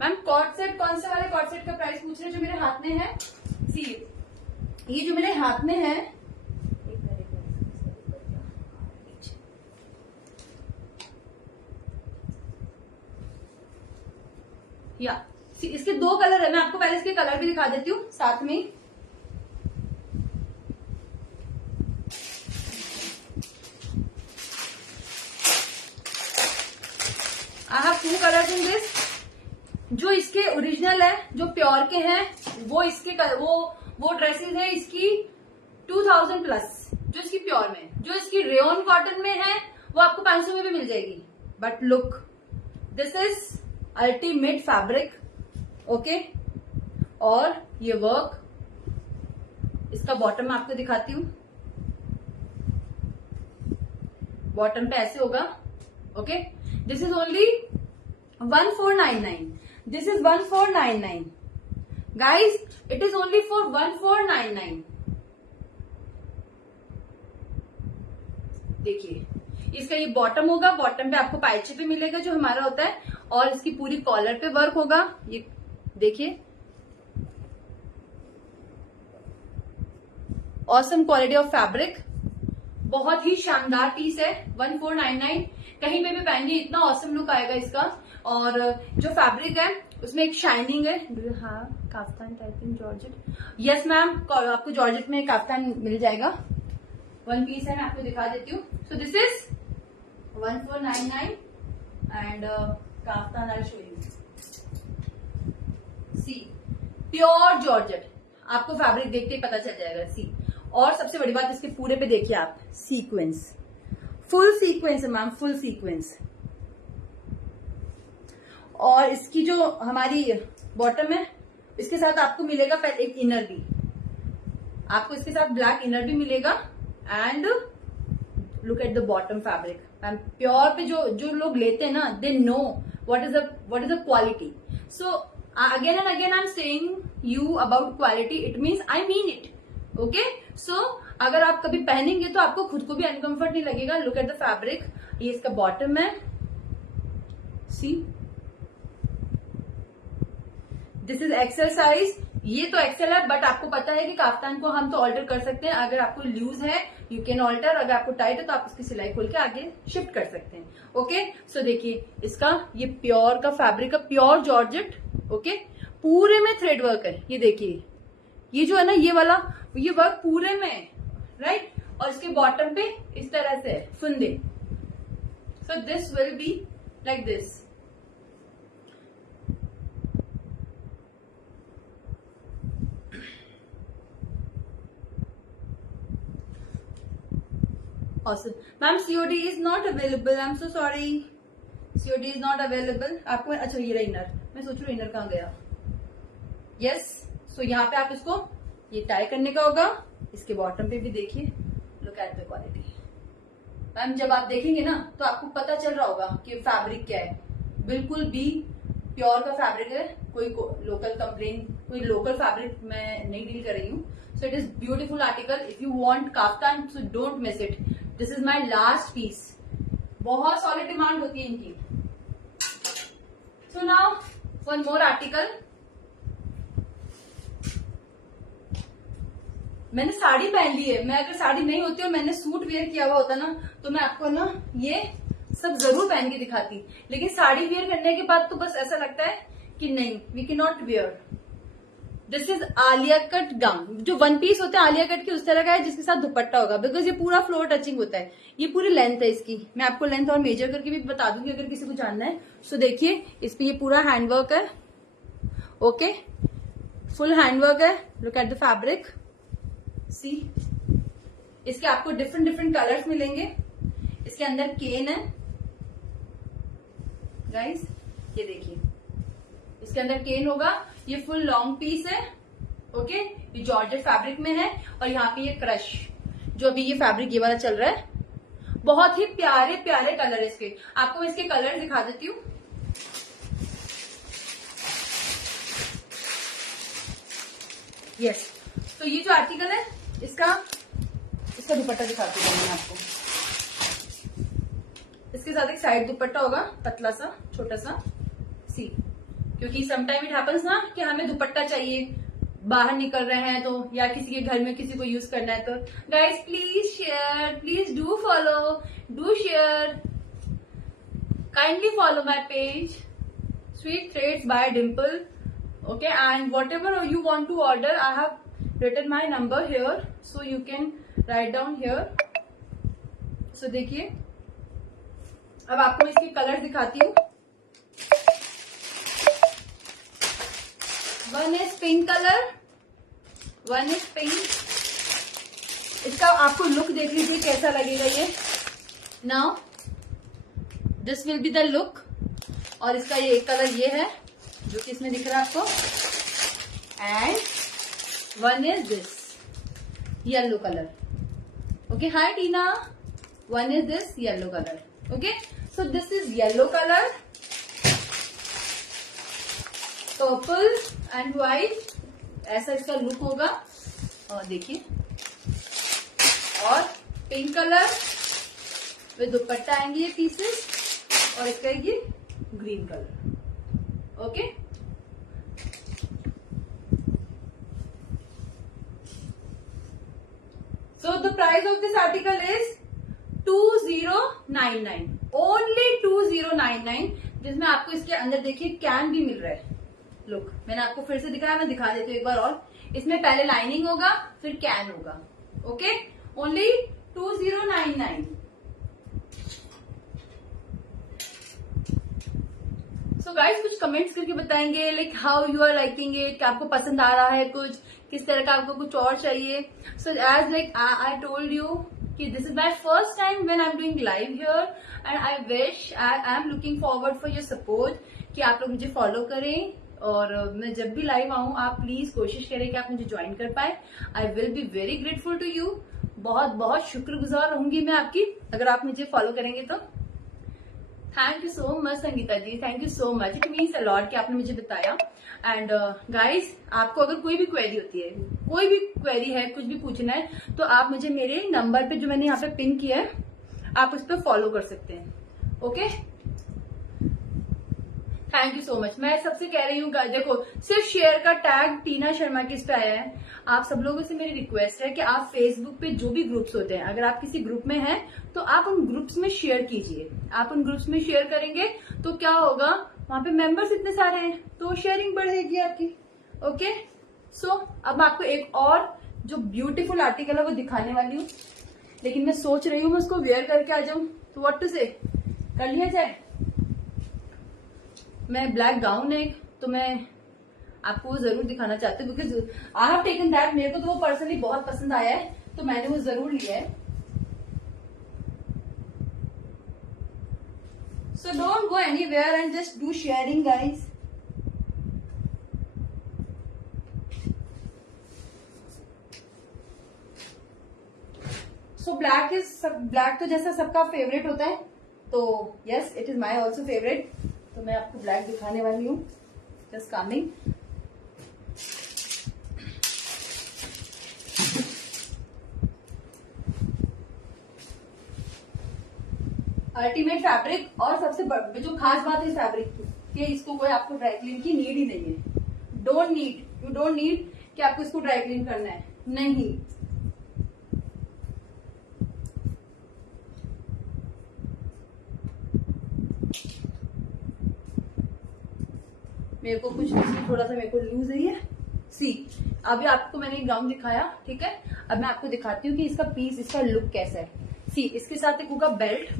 Ma'am cord set कौन से वाले कॉर्ड सेट का प्राइस पूछ रहे हैं? जो मेरे हाथ में है, सी, ये जो मेरे हाथ में है, या सी, इसके दो कलर है। मैं आपको पहले इसके कलर भी दिखा देती हूँ साथ में। आई have two colours in this. जो इसके ओरिजिनल है, जो प्योर के हैं, वो इसके वो ड्रेसेस है इसकी 2000 प्लस, जो इसकी प्योर में। जो इसकी रेयन कॉटन में है वो आपको 500 में भी मिल जाएगी। But look, this is ultimate fabric, okay. और ये वर्क, इसका बॉटम मैं आपको दिखाती हूँ। बॉटम पे ऐसे होगा, okay. This is only 1499। This is 1499 guys, it is only for 1499। देखिए, इसका ये बॉटम होगा, बॉटम पे आपको पाइचे पे मिलेगा जो हमारा होता है, और इसकी पूरी कॉलर पे वर्क होगा। ये देखिए, ऑसम क्वालिटी ऑफ फैब्रिक, बहुत ही शानदार पीस है। 1499, कहीं पे भी पहनिए इतना ऑसम लुक आएगा इसका। और जो फैब्रिक है उसमें एक शाइनिंग है। हाँ, kaftan type in georgette, yes ma'am, आपको जॉर्जेट में काफ्तान मिल जाएगा। वन पीस है, मैं आपको दिखा देती हूँ। So this is 1499 and kaftan I show you, see, pure georgette. आपको फैब्रिक देखते ही पता चल जाएगा, सी। और सबसे बड़ी बात, इसके पूरे पे देखिए आप, सीक्वेंस, फुल सीक्वेंस है मैम, फुल सीक्वेंस। और इसकी जो हमारी बॉटम है, इसके साथ आपको मिलेगा पहले एक इनर भी, आपको इसके साथ ब्लैक इनर भी मिलेगा। And look at the bottom fabric. And pure पे जो लोग लेते हैं ना, they know what is the quality. So again and again I am saying you about quality, it means I mean it, okay. So अगर आप कभी पहनेंगे तो आपको खुद को भी अनकंफर्ट नहीं लगेगा। लुक एट द फैब्रिक, ये इसका बॉटम है, सी, दिस इज एक्सेल साइज। ये तो एक्सेल है, बट आपको पता है कि काफ्तान को हम तो ऑल्टर कर सकते हैं। अगर आपको लूज है यू कैन ऑल्टर, अगर आपको टाइट है तो आप इसकी सिलाई खोल के आगे शिफ्ट कर सकते हैं। ओके, सो देखिए इसका ये प्योर का फैब्रिक का प्योर जॉर्जेट। ओके, पूरे में थ्रेड वर्क है। ये देखिए, ये जो है ना ये वाला, ये वर्क पूरे में है, राइट। और इसके बॉटम पे इस तरह से है Phunde. So this will be like this. Awesome. Ma'am COD is not available. I'm so sorry. COD is not available. आपको अच्छा ये रहा इनर, मैं सोच रही हूँ इनर कहाँ गया। यस, सो यहाँ पे आप इसको ये टाई करने का होगा। इसके बॉटम पे भी देखिए, look at the quality. Ma'am जब आप देखेंगे ना तो आपको पता चल रहा होगा कि फैब्रिक क्या है। बिल्कुल भी प्योर का फैब्रिक है, कोई लोकल कंप्लेन, कोई लोकल फैब्रिक मैं नहीं डील कर रही हूँ। So it is beautiful article. If you want kaftan so don't miss it. This is my last piece. बहुत सॉलिड डिमांड होती है इनकी। So now one more article. मैंने साड़ी पहन ली है। मैं अगर साड़ी नहीं होती और मैंने सूट वेयर किया हुआ होता ना तो मैं आपको ना ये सब जरूर पहन के दिखाती, लेकिन साड़ी वेयर करने के बाद तो बस ऐसा लगता है कि नहीं, we can not wear. This is Alia cut gown. जो वन पीस होता है आलिया कट की उस तरह का है, जिसके साथ दुपट्टा होगा, बिकॉज ये पूरा फ्लोर टचिंग होता है। ये पूरी लेंथ है इसकी। मैं आपको लेंथ और मेजर करके भी बता दूंगी अगर किसी को जानना है। सो देखिए इस पे ये पूरा हैंडवर्क है। ओके, फुल हैंडवर्क है। लुक एट द फैब्रिक, सी। इसके आपको डिफरेंट डिफरेंट कलर्स मिलेंगे। इसके अंदर केन है गाइस, ये देखिए इसके अंदर केन होगा। ये फुल लॉन्ग पीस है। ओके, ये जॉर्जेट फैब्रिक में है। और यहाँ पे ये क्रश, जो अभी ये फैब्रिक ये वाला चल रहा है। बहुत ही प्यारे प्यारे कलर है इसके। आपको इसके कलर दिखा देती हूँ। यस, तो ये जो आर्टिकल है इसका दुपट्टा दिखाती हूँ मैं आपको। इसके साथ एक साइड दुपट्टा होगा, पतला सा छोटा सा, सी। क्योंकि समटाइम इट हैपन्स ना कि हमें दुपट्टा चाहिए, बाहर निकल रहे हैं तो, या किसी के घर में किसी को यूज करना है तो। Guys please share, please do follow, do share, kindly follow my page sweet threads by Dimple. Okay, and whatever you want to order, I have written my number here, so you can write down here. So देखिए, अब आपको मैं इसके colour दिखाती हूँ। One is pink colour, one is pink. इसका आपको look देख लीजिए कैसा लगेगा ये। Now this will be the look. और इसका ये एक कलर ये है जो कि इसमें दिख रहा है आपको, and one is this yellow color. Okay, hi Tina. One is this yellow color. Okay, so this is yellow color, purple and white. ऐसा इसका लुक होगा। और देखिए, और पिंक कलर with दुपट्टा आएंगे ये पीसेस, और इसका ये green colour. Okay, so the price of this article is 2099, only 2099, जिसमें आपको इसके अंदर देखिए कैन भी मिल रहा है। लुक, मैंने आपको फिर से दिखाया, मैं दिखा देती हूँ एक बार और। इसमें पहले लाइनिंग होगा फिर कैन होगा। Okay, only 2099। सो गाइस कुछ कमेंट्स करके बताएंगे like how you are liking it, आपको पसंद आ रहा है कुछ, किस तरह का आपको कुछ और चाहिए। So as like I told you कि this is my first time when I am doing live here, and I wish, I am looking forward for your support कि आप लोग मुझे फॉलो करें। और मैं जब भी लाइव आऊं आप प्लीज कोशिश करें कि आप मुझे ज्वाइन कर पाए। I will be very grateful to you. बहुत बहुत शुक्रगुजार रहूंगी मैं आपकी अगर आप मुझे फॉलो करेंगे तो। Thank you so much Sangeeta ji, thank you so much, it means a lot कि आपने मुझे बताया। एंड गाइज, आपको अगर कोई भी क्वेरी होती है, कोई भी क्वेरी है, कुछ भी पूछना है, तो आप मुझे मेरे नंबर पे जो मैंने यहाँ पे पिन किया है आप उस पर फॉलो कर सकते हैं। Okay, thank you so much. मैं सबसे कह रही हूँ देखो, सिर्फ शेयर का टैग टीना शर्मा किस पे आया है। आप सब लोगों से मेरी रिक्वेस्ट है कि आप फेसबुक पे जो भी ग्रुप्स होते हैं, अगर आप किसी ग्रुप में हैं तो आप उन ग्रुप्स में शेयर कीजिए। आप उन ग्रुप्स में शेयर करेंगे तो क्या होगा, वहां पे मेंबर्स इतने सारे हैं तो शेयरिंग बढ़ेगी आपकी। ओके, सो अब मैं आपको एक और जो ब्यूटीफुल आर्टिकल है वो दिखाने वाली हूँ, लेकिन मैं सोच रही हूँ मैं उसको वेयर करके आ जाऊं, तो व्हाट टू से, कर लिया जाए। मैं ब्लैक गाउन है तो मैं आपको वो जरूर दिखाना चाहती हूँ, because I have taken that. मेरे को तो वो पर्सनली बहुत पसंद आया है तो मैंने वो जरूर लिया है। So don't go anywhere and just do sharing guys. So black तो जैसा सबका फेवरेट होता है, तो yes it is my also favourite. तो मैं आपको ब्लैक दिखाने वाली हूँ, जस्ट कमिंग। अल्टीमेट फैब्रिक, और सबसे जो खास बात है इस फैब्रिक की कि इसको कोई आपको ड्राई क्लीन की नीड ही नहीं है। यू डोंट नीड कि आपको इसको ड्राई क्लीन करना है, नहीं। मेरे को कुछ नहीं, थोड़ा सा मेरे को लूज है ये। सी, अभी आपको मैंने एक गाउन दिखाया, ठीक है। अब मैं आपको दिखाती हूँ कि इसका पीस, इसका लुक कैसा है। सी, इसके साथ एक होगा बेल्ट,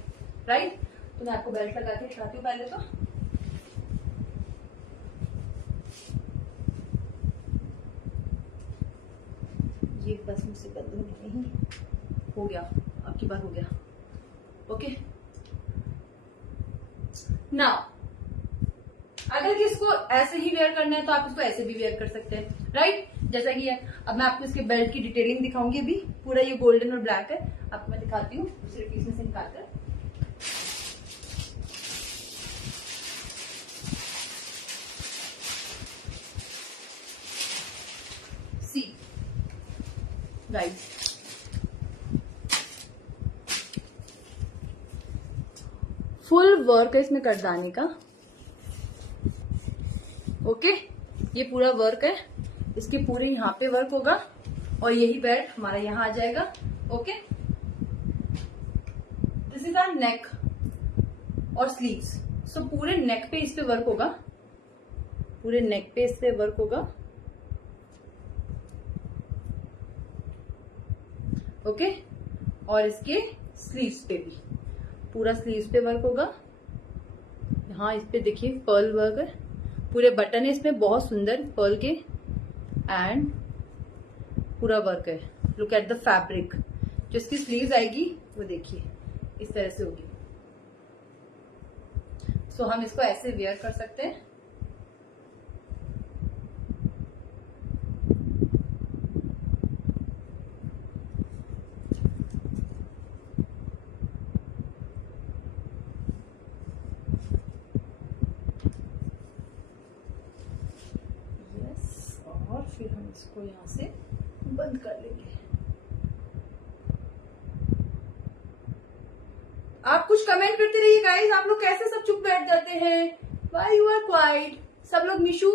राइट। तो मैं आपको बेल्ट लगा के दिखाती हूँ पहले तो। ये बस मुझसे बंद नहीं हो गया, अब की बार हो गया। ओके, नाउ अगर इसको ऐसे ही वेयर करना है तो आप इसको ऐसे भी वेयर कर सकते हैं, राइट, जैसा कि है। अब मैं आपको इसके बेल्ट की डिटेलिंग दिखाऊंगी। अभी पूरा ये गोल्डन और ब्लैक है, आपको मैं दिखाती हूँ दूसरे पीस में से निकालकर। सी गाइस, फुल वर्क है इसमें कटदाने का। ओके, ये पूरा वर्क है, इसके पूरे यहाँ पे वर्क होगा और यही बेल्ट हमारा यहाँ आ जाएगा। ओके, दिस इज आवर नेक और स्लीव्स। सो पूरे नेक पे इस पे वर्क होगा, पूरे नेक पे इस पे वर्क होगा। ओके, और इसके स्लीव्स पे भी पूरा स्लीव्स पे वर्क होगा। यहाँ इस पे देखिए पर्ल वर्क है, पूरे बटन है इसमें बहुत सुंदर पर्ल के, एंड पूरा वर्क है। Look at the fabric. जो इसकी स्लीव्स आएगी वो देखिए इस तरह से होगी। सो हम इसको ऐसे वेयर कर सकते हैं। और फिर हम इसको यहाँ से बंद कर लेंगे। आप कुछ कमेंट करते रहिए गाइस। आप लोग कैसे सब चुप बैठ जाते हैं? Why you are quiet? सब लोग मिशू,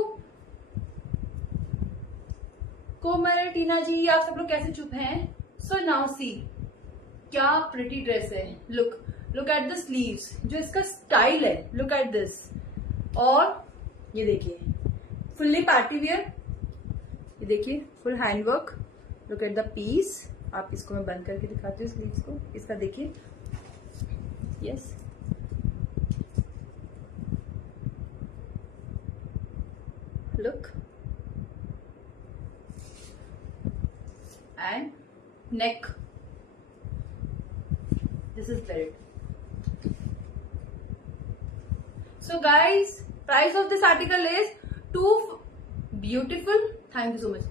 कोमल, टीना जी, आप सब लोग कैसे चुप हैं? सो नाउ सी, क्या प्रिटी ड्रेस है। लुक एट द स्लीव्स, जो इसका स्टाइल है, लुक एट दिस। और ये देखिए फुल्ली पार्टी वियर, ये देखिए full handwork. Look at the piece. आप इसको मैं बंद करके दिखाती हूँ स्लीव्स को। इसका देखिए, yes, look and neck, this is belt. So guys, price of this article is beautiful, thank you so much,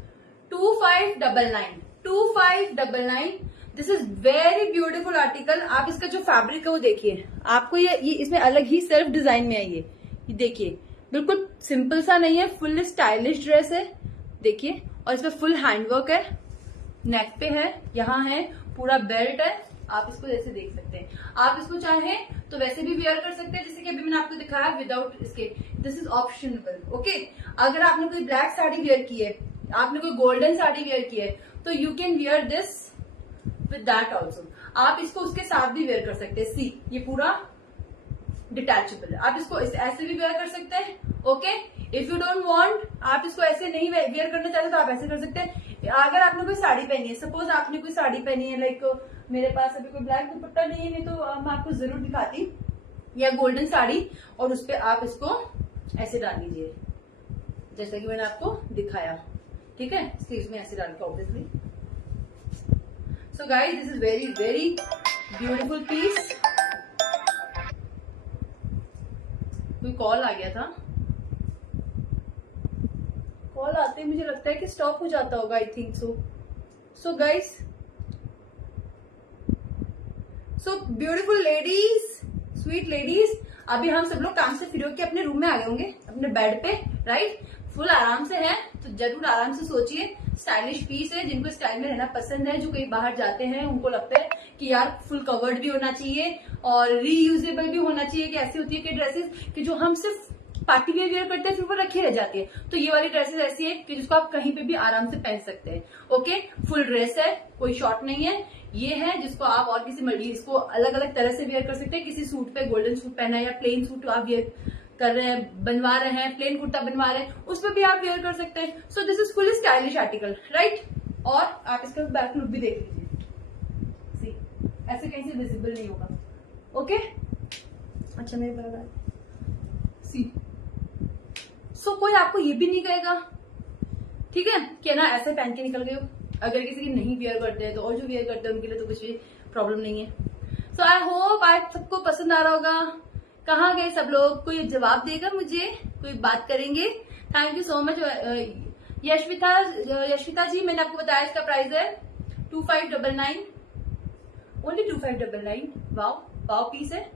2599। This is very beautiful article. आप इसका जो फैब्रिक है वो देखिए, आपको ये इसमें अलग ही सेल्फ डिजाइन में है। ये देखिए बिल्कुल सिंपल सा नहीं है, फुल स्टाइलिश ड्रेस है देखिए। और इसमें फुल हैंडवर्क है, नेक पे है, यहाँ है, पूरा बेल्ट है। आप इसको जैसे देख सकते हैं, आप इसको चाहें तो वैसे भी वेयर कर सकते हैं, जैसे कि अभी मैंने आपको दिखाया विदाउट इसके, दिस इज ऑप्शनेबल। ओके, अगर आपने कोई ब्लैक साड़ी वेयर की है, आपने कोई गोल्डन साड़ी वेयर की है, तो you can wear this with that also. आप इसको उसके साथ भी वेयर कर सकते हैं। सी, ये पूरा डिटैचेबल है, आप इसको ऐसे भी वेयर कर सकते हैं। Okay, if you don't want, आप इसको ऐसे नहीं वेयर करना चाहते तो आप ऐसे कर सकते हैं। अगर आपने कोई साड़ी पहनी है, सपोज आपने कोई साड़ी पहनी है, लाइक मेरे पास अभी कोई ब्लैक दुपट्टा नहीं है, नहीं तो मैं आपको जरूर दिखाती, या गोल्डन साड़ी, और उस पर आप इसको ऐसे डाल लीजिए जैसा कि मैंने आपको दिखाया। ठीक है, स्लीव्स में ऐसे डाल के obviously. So guys, this is very very beautiful piece. कोई कॉल आ गया था, कॉल आते ही मुझे लगता है कि स्टॉप हो जाता होगा, I think so. So guys, so beautiful ladies, sweet ladies, अभी हम सब लोग काम से फ्री होकर अपने रूम में आ गए होंगे, अपने बेड पे, राइट, फुल आराम से हैं, तो जरूर आराम से सोचिए। स्टाइलिश पीस है, जिनको स्टाइल में रहना पसंद है, जो कहीं बाहर जाते हैं, उनको लगता है कि यार फुल कवर्ड भी होना चाहिए और रीयूजेबल भी होना चाहिए, कि ऐसी होती है कि ड्रेसेस कि जो हम सिर्फ पार्टी वेयर करते हैं, सिर्फ वो रखी रह जाती है, तो ये वाली ड्रेसेस ऐसी है कि जिसको आप कहीं पे भी आराम से पहन सकते हैं। ओके, फुल ड्रेस है, कोई शॉर्ट नहीं है, ये है जिसको आप और किसी मर्जी, इसको अलग अलग तरह से वेयर कर सकते हैं। किसी सूट पे गोल्डन सूट पहना है या प्लेन सूट आप वेयर कर रहे हैं, बनवा रहे हैं, प्लेन कुर्ता बनवा रहे हैं, उस पर भी आप वेयर कर सकते हैं। So this is fully stylish article, right. और आप इसका बैक लुक भी देख लीजिए, सी, ऐसे कहीं से विजिबल नहीं होगा। ओके, अच्छा मेरे बराबर, सी, सो कोई आपको ये भी नहीं कहेगा, ठीक है, कि ना ऐसे पहन के निकल गए हो। अगर किसी की नहीं वेयर करते हैं तो, और जो वेयर करते हैं उनके लिए तो कुछ भी प्रॉब्लम नहीं है। सो आई होप आप सबको पसंद आ रहा होगा। कहाँ गए सब लोग, कोई जवाब देगा मुझे, कोई बात करेंगे। Thank you so much Yashvita ji, मैंने आपको बताया इसका प्राइस है 2599, ओनली 2599। वाओ वाओ पीस है।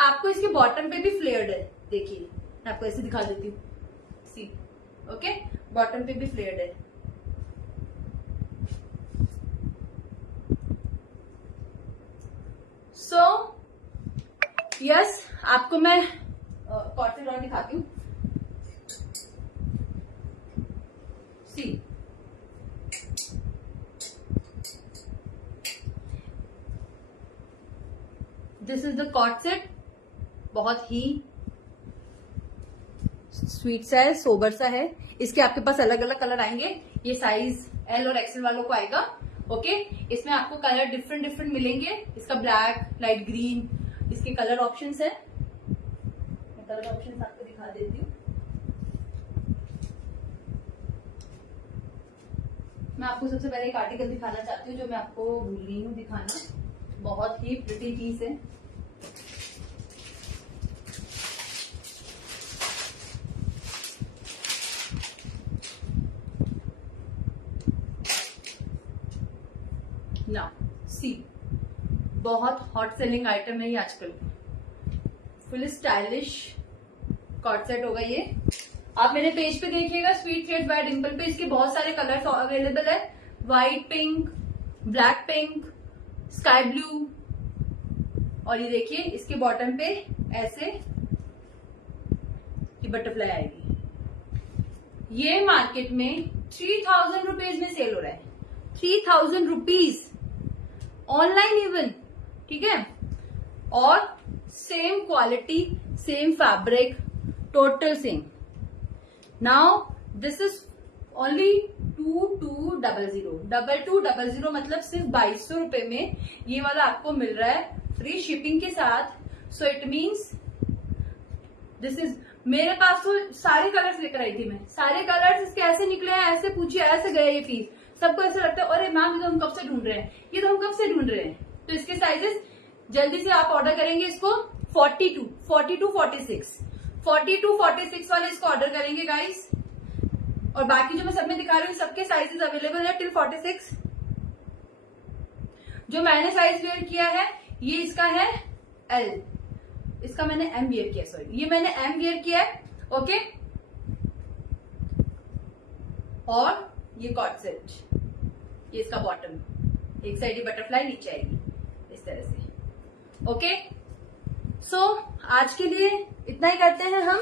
आपको इसके बॉटम पे भी फ्लेयर्ड है, देखिए मैं आपको ऐसे दिखा देती हूँ, सी, ओके, बॉटम पे भी फ्लेयर्ड है। सो यस, आपको मैं कॉटन और दिखाती हूँ, see, this is the cot set, बहुत ही स्वीट सा है, सोबर सा है। इसके आपके पास अलग अलग कलर आएंगे, ये साइज एल और एक्सएल वालों को आएगा। ओके, इसमें आपको कलर डिफरेंट डिफरेंट मिलेंगे। इसका ब्लैक, लाइट ग्रीन, इसके कलर ऑप्शंस है। मैं कलर ऑप्शंस आपको दिखा देती हूँ। मैं आपको सबसे पहले एक आर्टिकल दिखाना चाहती हूँ, जो मैं आपको भूल गई हूँ दिखाना। बहुत ही प्रिटी पीस है। ना सी, बहुत हॉट सेलिंग आइटम है ये आजकल, फुल स्टाइलिश कॉट सेट होगा ये। आप मेरे पेज पे देखिएगा, स्वीट थ्रेड्स बाय डिंपल पे, इसके बहुत सारे कलर्स अवेलेबल है, white pink, black pink, sky blue, और ये देखिए इसके बॉटम पे ऐसे ये बटरफ्लाई आएगी। ये मार्केट में 3000 रुपीज में सेल हो रहा है, 3000 रुपीज ऑनलाइन इवन, ठीक है, और same quality, same fabric, total same. Now this is only 2200 मतलब सिर्फ 2200 रुपए में ये वाला आपको मिल रहा है, फ्री शिपिंग के साथ। So it means this is, मेरे पास तो सारे कलर्स लेकर आई थी मैं, सारे कलर्स इसके ऐसे निकले हैं, ऐसे पूछिए ऐसे गए ये पीस, सबको ऐसा लगता है अरे मैम ये तो हम कब से ढूंढ रहे हैं, ये तो हम कब से ढूंढ रहे हैं। तो इसके साइजेस जल्दी से आप ऑर्डर करेंगे इसको 42, 46 वाले इसको ऑर्डर करेंगे गाइस। और बाकी जो मैं सब में दिखा रही हूँ सबके साइजेस अवेलेबल है टिल 46। जो मैंने साइज वेयर किया है ये इसका है एल, इसका मैंने एम वेयर किया, सॉरी ये मैंने एम वेयर किया है। ओके, और ये कॉट सेट ये इसका बॉटम, एक साइड ये बटरफ्लाई नीचे आएगी इस तरह से। ओके, सो आज के लिए इतना ही करते हैं हम।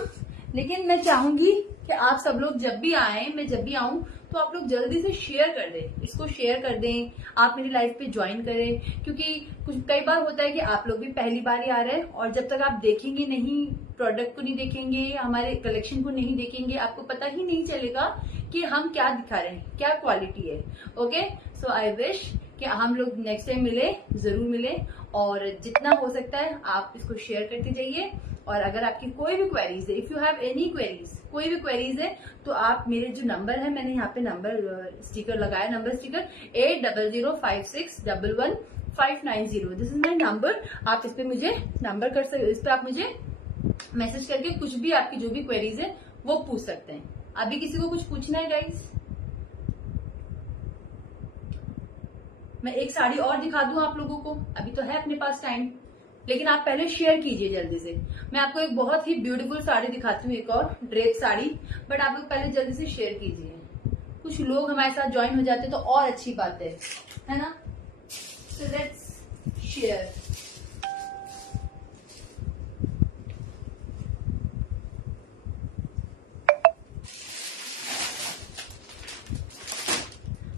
लेकिन मैं चाहूंगी कि आप सब लोग जब भी आए, मैं जब भी आऊं तो आप लोग जल्दी से शेयर कर दें, इसको शेयर कर दें, आप मेरी लाइफ पे ज्वाइन करें। क्योंकि कई बार होता है कि आप लोग भी पहली बार ही आ रहे हैं और जब तक आप देखेंगे नहीं, प्रोडक्ट को नहीं देखेंगे, हमारे कलेक्शन को नहीं देखेंगे, आपको पता ही नहीं चलेगा कि हम क्या दिखा रहे हैं, क्या क्वालिटी है। ओके, सो आई विश कि हम लोग नेक्स्ट टाइम मिले, जरूर मिले, और जितना हो सकता है आप इसको शेयर करते जाइए। और अगर आपकी कोई भी क्वेरीज है, if you have any queries, कोई भी क्वेरीज है, तो आप मेरे जो नंबर है, मैंने यहाँ पे नंबर स्टिकर लगाया, number sticker 8005611590, this is my number. आप इस पे मुझे नंबर कर सकते, इस पे आप मुझे मैसेज करके कुछ भी आपकी जो भी क्वेरीज है वो पूछ सकते हैं। अभी किसी को कुछ पूछना है गाइस? मैं एक साड़ी और दिखा दूं आप लोगों को, अभी तो है अपने पास टाइम, लेकिन आप पहले शेयर कीजिए जल्दी से। मैं आपको एक बहुत ही ब्यूटीफुल साड़ी दिखाती हूँ, एक और ड्रेप साड़ी, बट आप लोग पहले जल्दी से शेयर कीजिए। कुछ लोग हमारे साथ ज्वाइन हो जाते तो और अच्छी बात है ना? So let's share.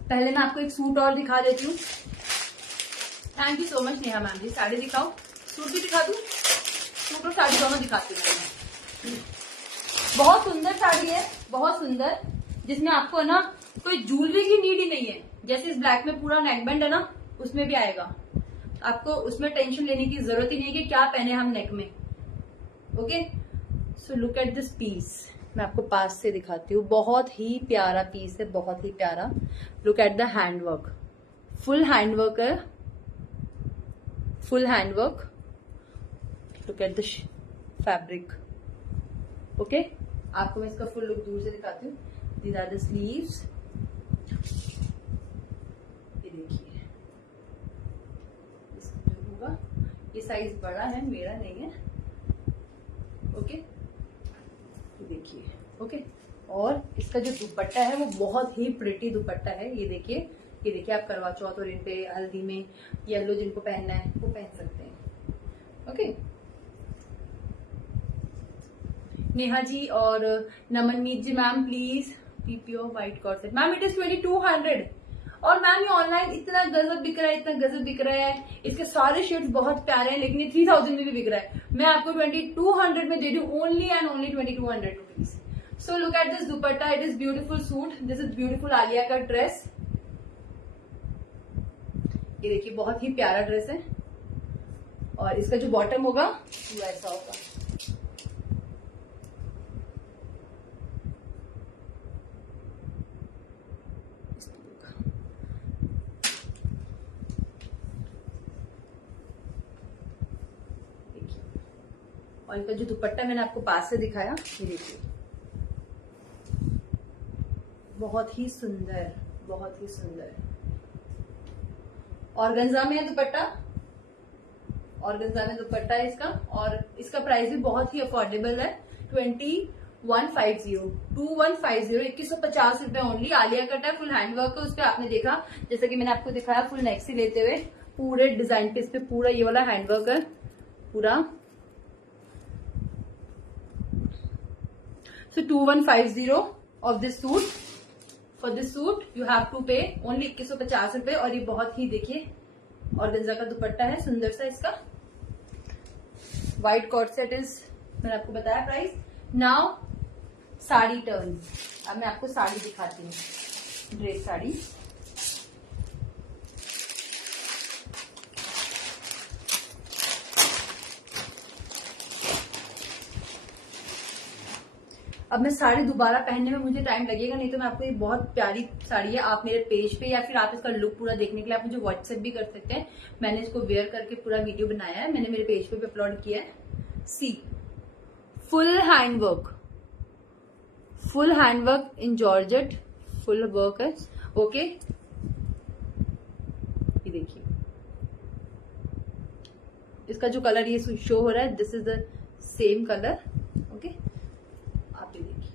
पहले मैं आपको एक सूट और दिखा देती हूँ। Thank you so much Neha ma'am ji. Sari दिखाओ, सूट भी दिखा दूँ? सूट और साड़ी दोनों दिखाती हूँ। बहुत सुंदर साड़ी है, बहुत सुंदर, जिसमें आपको ना कोई ज्वेलरी की नीड ही नहीं है। जैसे इस ब्लैक में पूरा नेक बैंड है ना, उसमें भी आएगा। आपको उसमें टेंशन लेने की जरूरत ही नहीं है कि क्या पहने हम नेक में। Okay, so look at this piece. मैं आपको पास से दिखाती हूँ, बहुत ही प्यारा पीस है, बहुत ही प्यारा। Look at the handwork, full handwork है, full handwork. Look at the fabric. Okay, आपको मैं इसका फुल लुक दूर से दिखाती हूँ। दीज आर द स्लीव्स, ये देखिए। इसका जो होगा, ये साइज बड़ा है, मेरा नहीं है। ओके, देखिए। ओके, और इसका जो दुपट्टा है वो बहुत ही प्रिटी दुपट्टा है। ये देखिए, ये देखिए, आप करवा चौथ और इन पे हल्दी में येलो जिनको पहनना है वो पहन सकते हैं। ओके, नेहा जी और Namanmeet ji, ma'am please PPO white corset. Ma'am it is 2200 और मैम ये ऑनलाइन इतना गजब बिक रहा है, इतना गजब बिक रहा है। इसके सारे शेड्स बहुत प्यारे हैं, लेकिन ये 3000 में भी बिक रहा है। मैं आपको 2200 में दे दूं, only and only 2200 rupees. So look at this dupatta, it is beautiful suit, this is beautiful Alia का ड्रेस। ये देखिए, बहुत ही प्यारा ड्रेस है। और इसका जो बॉटम होगा वो ऐसा होगा। और इनका जो दुपट्टा मैंने आपको पास से दिखाया, ये देखिए, बहुत ही सुंदर, बहुत ही सुंदर। ऑर्गेन्जा में है दुपट्टा, ऑर्गेन्जा में दुपट्टा है इसका। और इसका प्राइस भी बहुत ही अफोर्डेबल है, 2150, 2150 रुपए ओनली। आलिया कट है, फुल हैंडवर्क है उस पर। आपने देखा, जैसा कि मैंने आपको दिखाया, फुल नेक से लेते हुए पूरे डिजाइन पे इस पे पूरा ये वाला हैंडवर्क है पूरा। So 2150 of this suit. For this suit you have to pay only 2150 रुपए। और ये बहुत ही, देखिए, ऑर्गेन्जा का दुपट्टा है, सुंदर सा इसका। व्हाइट कॉर्ड सेट इज, मैंने आपको बताया प्राइस। Now sari turn. अब मैं आपको साड़ी दिखाती हूँ, ड्रेस साड़ी। अब मैं साड़ी दोबारा पहनने में मुझे टाइम लगेगा, नहीं तो मैं आपको, ये बहुत प्यारी साड़ी है। आप मेरे पेज पे या फिर आप इसका लुक पूरा देखने के लिए आप मुझे व्हाट्सएप भी कर सकते हैं। मैंने इसको वेयर करके पूरा वीडियो बनाया है, मैंने मेरे पेज पे भी अपलोड किया है। सी, फुल हैंडवर्क, फुल हैंडवर्क इन जॉर्जेट, फुल वर्क है। ओके, ये देखिए, इसका जो कलर ये शो हो रहा है, this is the same colour. Okay, आप ये देखिए,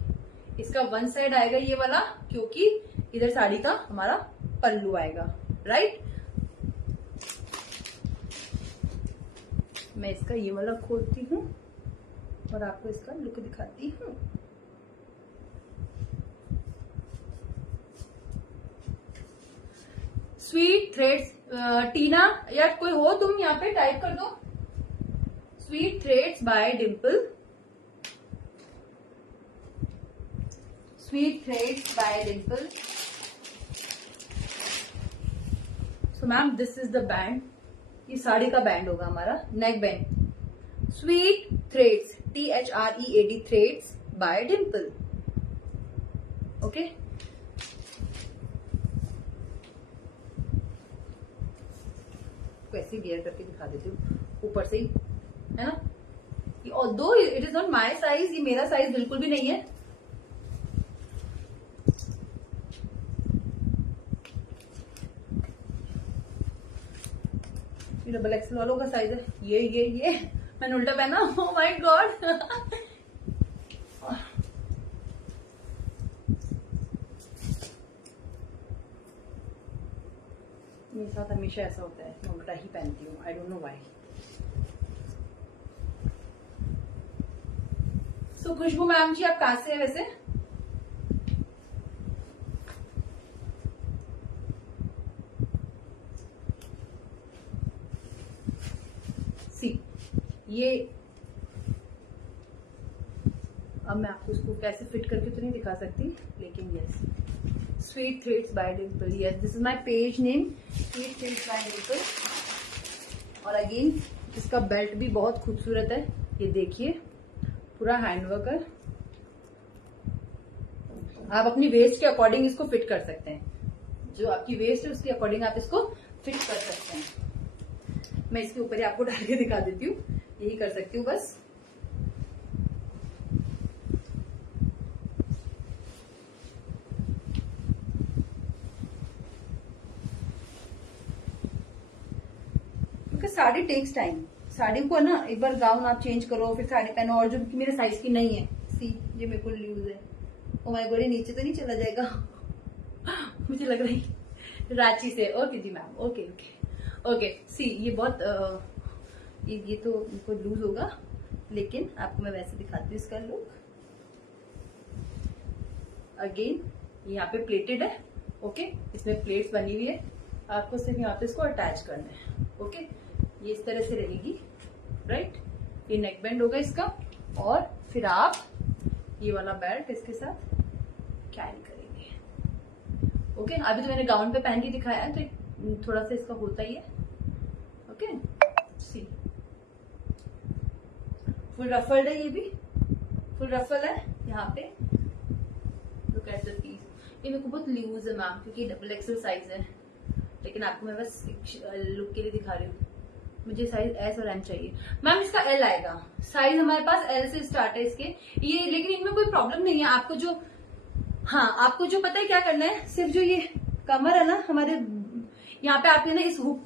इसका वन साइड आएगा ये वाला, क्योंकि इधर साड़ी का हमारा पल्लू आएगा, राइट। मैं इसका ये वाला खोलती हूँ और आपको इसका लुक दिखाती हूँ। स्वीट थ्रेड्स, टीना या कोई हो तुम यहाँ पे टाइप कर दो, sweet threads by Dimple, sweet threads by Dimple. So ma'am this is the band, ये साड़ी का बैंड होगा हमारा, neck band, sweet threads THREAD threads by Dimple, okay. ऐसे वेयर करके दिखा देती हूँ ऊपर से ही, है ना। Although it is not my size, ये मेरा साइज बिल्कुल भी नहीं है। ये डबल एक्सल वालों का साइज है, ये मैंने उल्टा पहना, ओह माय गॉड। मेरे साथ हमेशा ऐसा होता है, मैं उल्टा ही पहनती हूँ, I don't know why. So Khushboo ma'am ji आप कहाँ से हैं वैसे? सी ये अब मैं आपको इसको कैसे फिट करके तो नहीं दिखा सकती, लेकिन yes, sweet threads by Dimple, yes this is my page name, sweet threads by Dimple. और अगेन इसका बेल्ट भी बहुत खूबसूरत है, ये देखिए पूरा हैंडवर्क है। आप अपनी वेस्ट के अकॉर्डिंग इसको फिट कर सकते हैं, जो आपकी वेस्ट है उसके अकॉर्डिंग आप इसको फिट कर सकते हैं। मैं इसके ऊपर ही आपको डाल के दिखा देती हूँ, यही कर सकती हूँ बस। साड़ी टेक्स टाइम, साड़ी को ना एक बार गाउन आप चेंज करो फिर साड़ी पहनो, और जो मेरे साइज की नहीं है, सी ये मेरे को लूज है, ओ माय गॉड, नीचे तो नहीं चला जाएगा। मुझे लग रही रांची से, ओके जी मैम, ओके ओके ओके। सी ये बहुत ये तो इनको लूज होगा, लेकिन आपको मैं वैसे दिखाती हूँ इसका लुक। अगेन यहाँ पे प्लेटेड है, ओके, इसमें प्लेट्स बनी हुई है, आपको सिर्फ यहाँ पे इसको अटैच करना है, ओके। ये इस तरह से रहेगी, राइट। ये नेक बैंड होगा इसका, और फिर आप ये वाला बेल्ट इसके साथ कैरी करेंगे, ओके। अभी तो मैंने गाउन पे पहन के दिखाया है, तो थोड़ा सा इसका होता ही है, ओके। सी फुल रफल्ड है, ये भी फुल रफल है यहाँ पे, लुक एट द पीस। ये मेरे को बहुत लूज है मैम, क्योंकि डबल एक्सल साइज है, लेकिन आपको मैं बस लुक के लिए दिखा रही हूँ। मुझे साइज एस और एम चाहिए मैम, इसका एल आएगा, साइज हमारे पास एल से स्टार्ट है इसके ये, लेकिन इनमें कोई प्रॉब्लम नहीं है। आपको जो, हाँ आपको जो पता है क्या करना है, सिर्फ जो ये कमर है ना हमारे यहाँ पे, आप ना इस हुक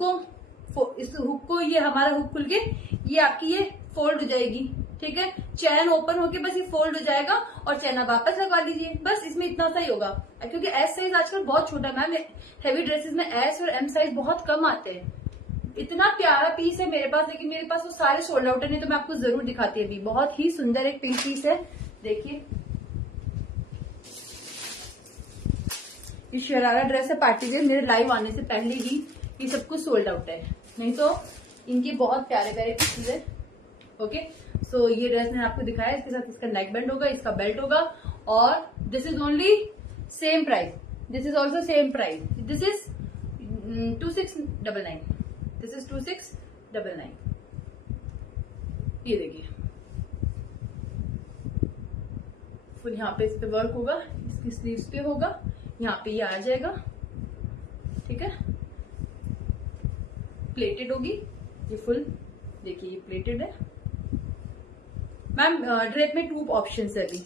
को ये हमारा हुक खुल के ये आपकी ये फोल्ड हो जाएगी, ठीक है। चैन ओपन होके बस ये फोल्ड हो जाएगा, और चैन आप वापस लगवा लीजिए, बस इसमें इतना सा ही होगा। क्योंकि एस साइज आजकल बहुत छोटा है मैम, हेवी ड्रेसेस में एस और एम साइज बहुत कम आते हैं। इतना प्यारा पीस है मेरे पास, लेकिन मेरे पास वो सारे सोल्ड आउट है, नहीं तो मैं आपको जरूर दिखाती अभी। बहुत ही सुंदर एक पिंक पीस है, देखिए ये शरारा ड्रेस है पार्टी वेयर, मेरे लाइव आने से पहले ही ये सब कुछ सोल्ड आउट है, नहीं तो इनके बहुत प्यारे प्यारे पीसेज है, ओके। सो ये ड्रेस मैंने आपको दिखाया, इसके साथ इसका नेक बैंड होगा, इसका बेल्ट होगा, और this is only same price, this is also same price, this is 2699, this is 2699। ये देखिए फुल यहाँ पे इस पे वर्क होगा, इसकी स्लीव्स पे होगा, यहाँ पे ये आ जाएगा, ठीक है। प्लेटेड होगी ये फुल, देखिए ये प्लेटेड है मैम। ड्रेप में 2 ऑप्शंस है अभी,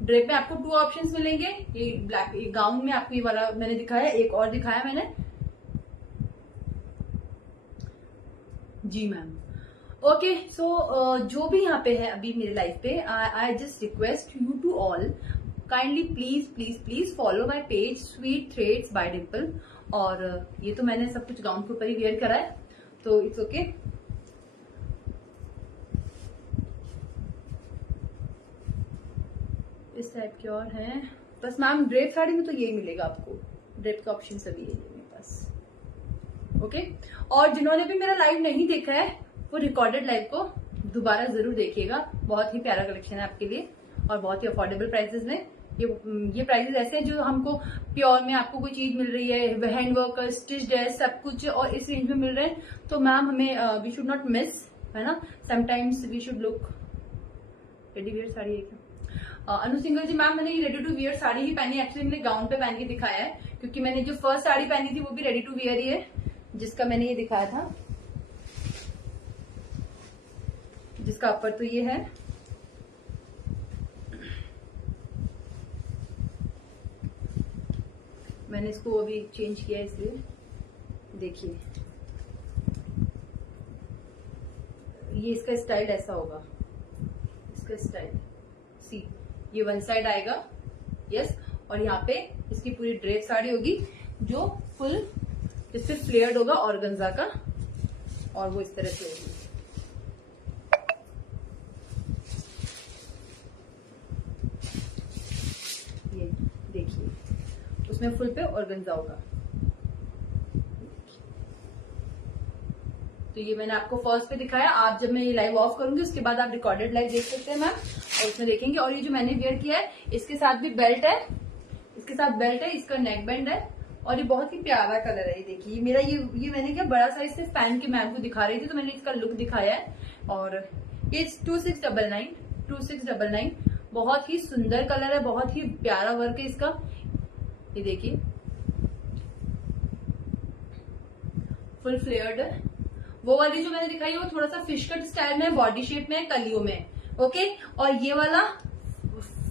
ड्रेप में आपको 2 ऑप्शंस मिलेंगे। ये ब्लैक, ये गाउन में आपको ये वाला मैंने दिखाया, एक और दिखाया मैंने, जी मैम, ओके। सो जो भी यहाँ पे है अभी मेरे लाइफ पे, I just request you to all, kindly please please please follow my page sweet threads by Dimple. और ये तो मैंने सब कुछ गाउन के ऊपर ही वेयर करा है, तो इट्स ओके। इस टाइप के और हैं बस मैम। ड्रेप साड़ी में तो यही मिलेगा आपको, ड्रेप का ऑप्शन सभी है मेरे पास। ओके, और जिन्होंने भी मेरा लाइव नहीं देखा है वो रिकॉर्डेड लाइव को दोबारा जरूर देखिएगा। बहुत ही प्यारा कलेक्शन है आपके लिए और बहुत ही अफोर्डेबल प्राइसेस में। ये प्राइसेस ऐसे हैं जो हमको प्योर में आपको कोई चीज मिल रही है, हैंड वर्क, स्टिच्ड है, सब कुछ और इस रेंज में मिल रहे हैं। तो मैम हमें वी शुड नॉट मिस, है ना। Sometimes we should look. Ready wear sari है क्या अनु सिंगल जी? मैम मैंने ये रेडी टू वियर साड़ी ही पहनी है। एक्चुअली मैंने गाउन पे पहन के दिखाया है, क्योंकि मैंने जो फर्स्ट साड़ी पहनी थी वो भी रेडी टू वियर ही है, जिसका मैंने ये दिखाया था, जिसका अपर तो ये है। मैंने इसको अभी चेंज किया है इसलिए देखिए, ये इसका स्टाइल ऐसा होगा। इसका स्टाइल सी, ये वन साइड आएगा, यस, और यहाँ पे इसकी पूरी ड्रेप साड़ी होगी जो फुल इससे फ्लेयर्ड होगा ऑर्गेन्जा का, और वो इस तरह से होगी। ये देखिए, उसमें फुल पे ऑर्गेन्जा होगा। तो ये मैंने आपको फर्स्ट पे दिखाया। आप जब मैं ये लाइव ऑफ करूंगी उसके बाद आप रिकॉर्डेड लाइव देख सकते हैं मैम, और उसमें देखेंगे। और ये जो मैंने वेयर किया है इसके साथ भी बेल्ट है, इसके साथ बेल्ट है, इसका नेक बैंड है, और ये बहुत ही प्यारा कलर है। ये देखिए, मेरा ये मैंने क्या बड़ा साइज से पहन के मैम को दिखा रही थी, तो मैंने इसका लुक दिखाया है। और ये 2699 बहुत ही सुंदर कलर है, बहुत ही प्यारा वर्क है इसका। ये देखिए फुल फ्लेयर्ड है। वो वाली जो मैंने दिखाई है वो थोड़ा सा फिश कट स्टाइल में, बॉडी शेप में, कलियों में, ओके। और ये वाला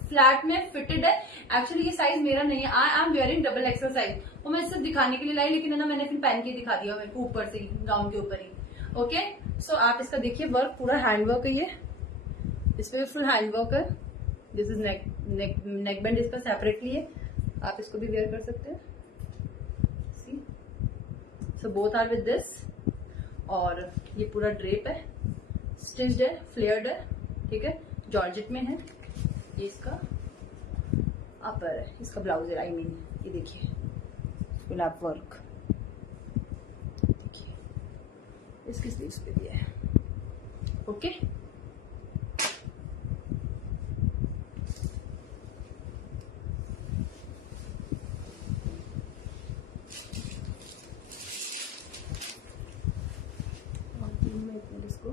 फ्लैट में फिटेड है। एक्चुअली ये साइज मेरा नहीं है, I am wearing double XL size, वो मैं सिर्फ दिखाने के लिए लाई, लेकिन है ना मैंने फिर पहन के दिखा दिया मेरे को ऊपर से, गाउन के ऊपर ही, ओके। सो आप इसका देखिए वर्क, पूरा हैंड वर्क है ये, इस पे फुल हैंड वर्क है। दिस इज नेक बैंड इसका सेपरेटली है, आप इसको भी वेयर कर सकते हैं। See, so both are with this. और ये पूरा ड्रेप है, स्टिच्ड है, फ्लेयर्ड है, ठीक है, जॉर्जेट में है। ये इसका अपर है, इसका ब्लाउज है, आई मीन ये देखिए गुलाब वर्क, देखिए इसकी स्लीव्स पे भी है, ओके। इसको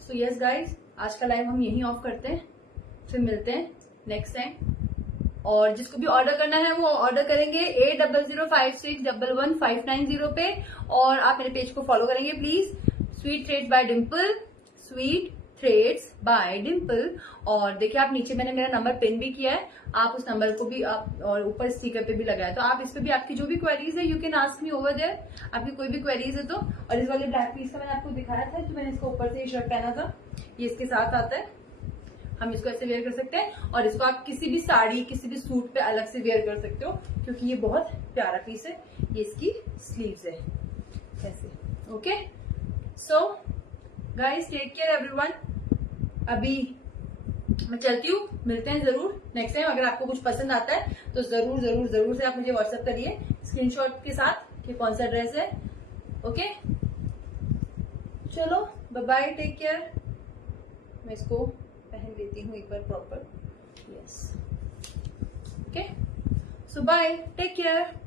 सो यस गाइज, आज का लाइव हम यहीं ऑफ करते हैं, फिर मिलते हैं नेक्स्ट टाइम। और जिसको भी ऑर्डर करना है वो ऑर्डर करेंगे 8005611590 पे, और आप मेरे पेज को फॉलो करेंगे please, sweet threads by Dimple, sweet threads by Dimple. और देखिए आप नीचे मैंने मेरा नंबर पिन भी किया है, आप उस नंबर को भी आप, और ऊपर स्पीकर पे भी लगाया, तो आप इस पे भी आपकी जो भी क्वेरीज है you can ask me over there, आपकी कोई भी क्वेरीज है तो। और इस वाले ब्लैक पीस का मैंने आपको दिखाया था, जो मैंने इसको ऊपर से शर्ट पहना था, ये इसके साथ आता है, हम इसको ऐसे वेयर कर सकते हैं। और इसको आप किसी भी साड़ी, किसी भी सूट पे अलग से वेयर कर सकते हो, क्योंकि ये बहुत प्यारा पीस है। ये इसकी स्लीव्स है ऐसे, okay. So guys take care everyone, अभी मैं चलती हूँ, मिलते हैं जरूर नेक्स्ट टाइम। अगर आपको कुछ पसंद आता है तो जरूर जरूर जरूर से आप मुझे व्हाट्सएप करिए स्क्रीनशॉट के साथ कि कौन सा ड्रेस है, ओके। चलो बाय बाय, टेक केयर। मैं इसको पहन लेती हूँ एक बार प्रॉपर, यस, ओके। सो बाय, टेक केयर।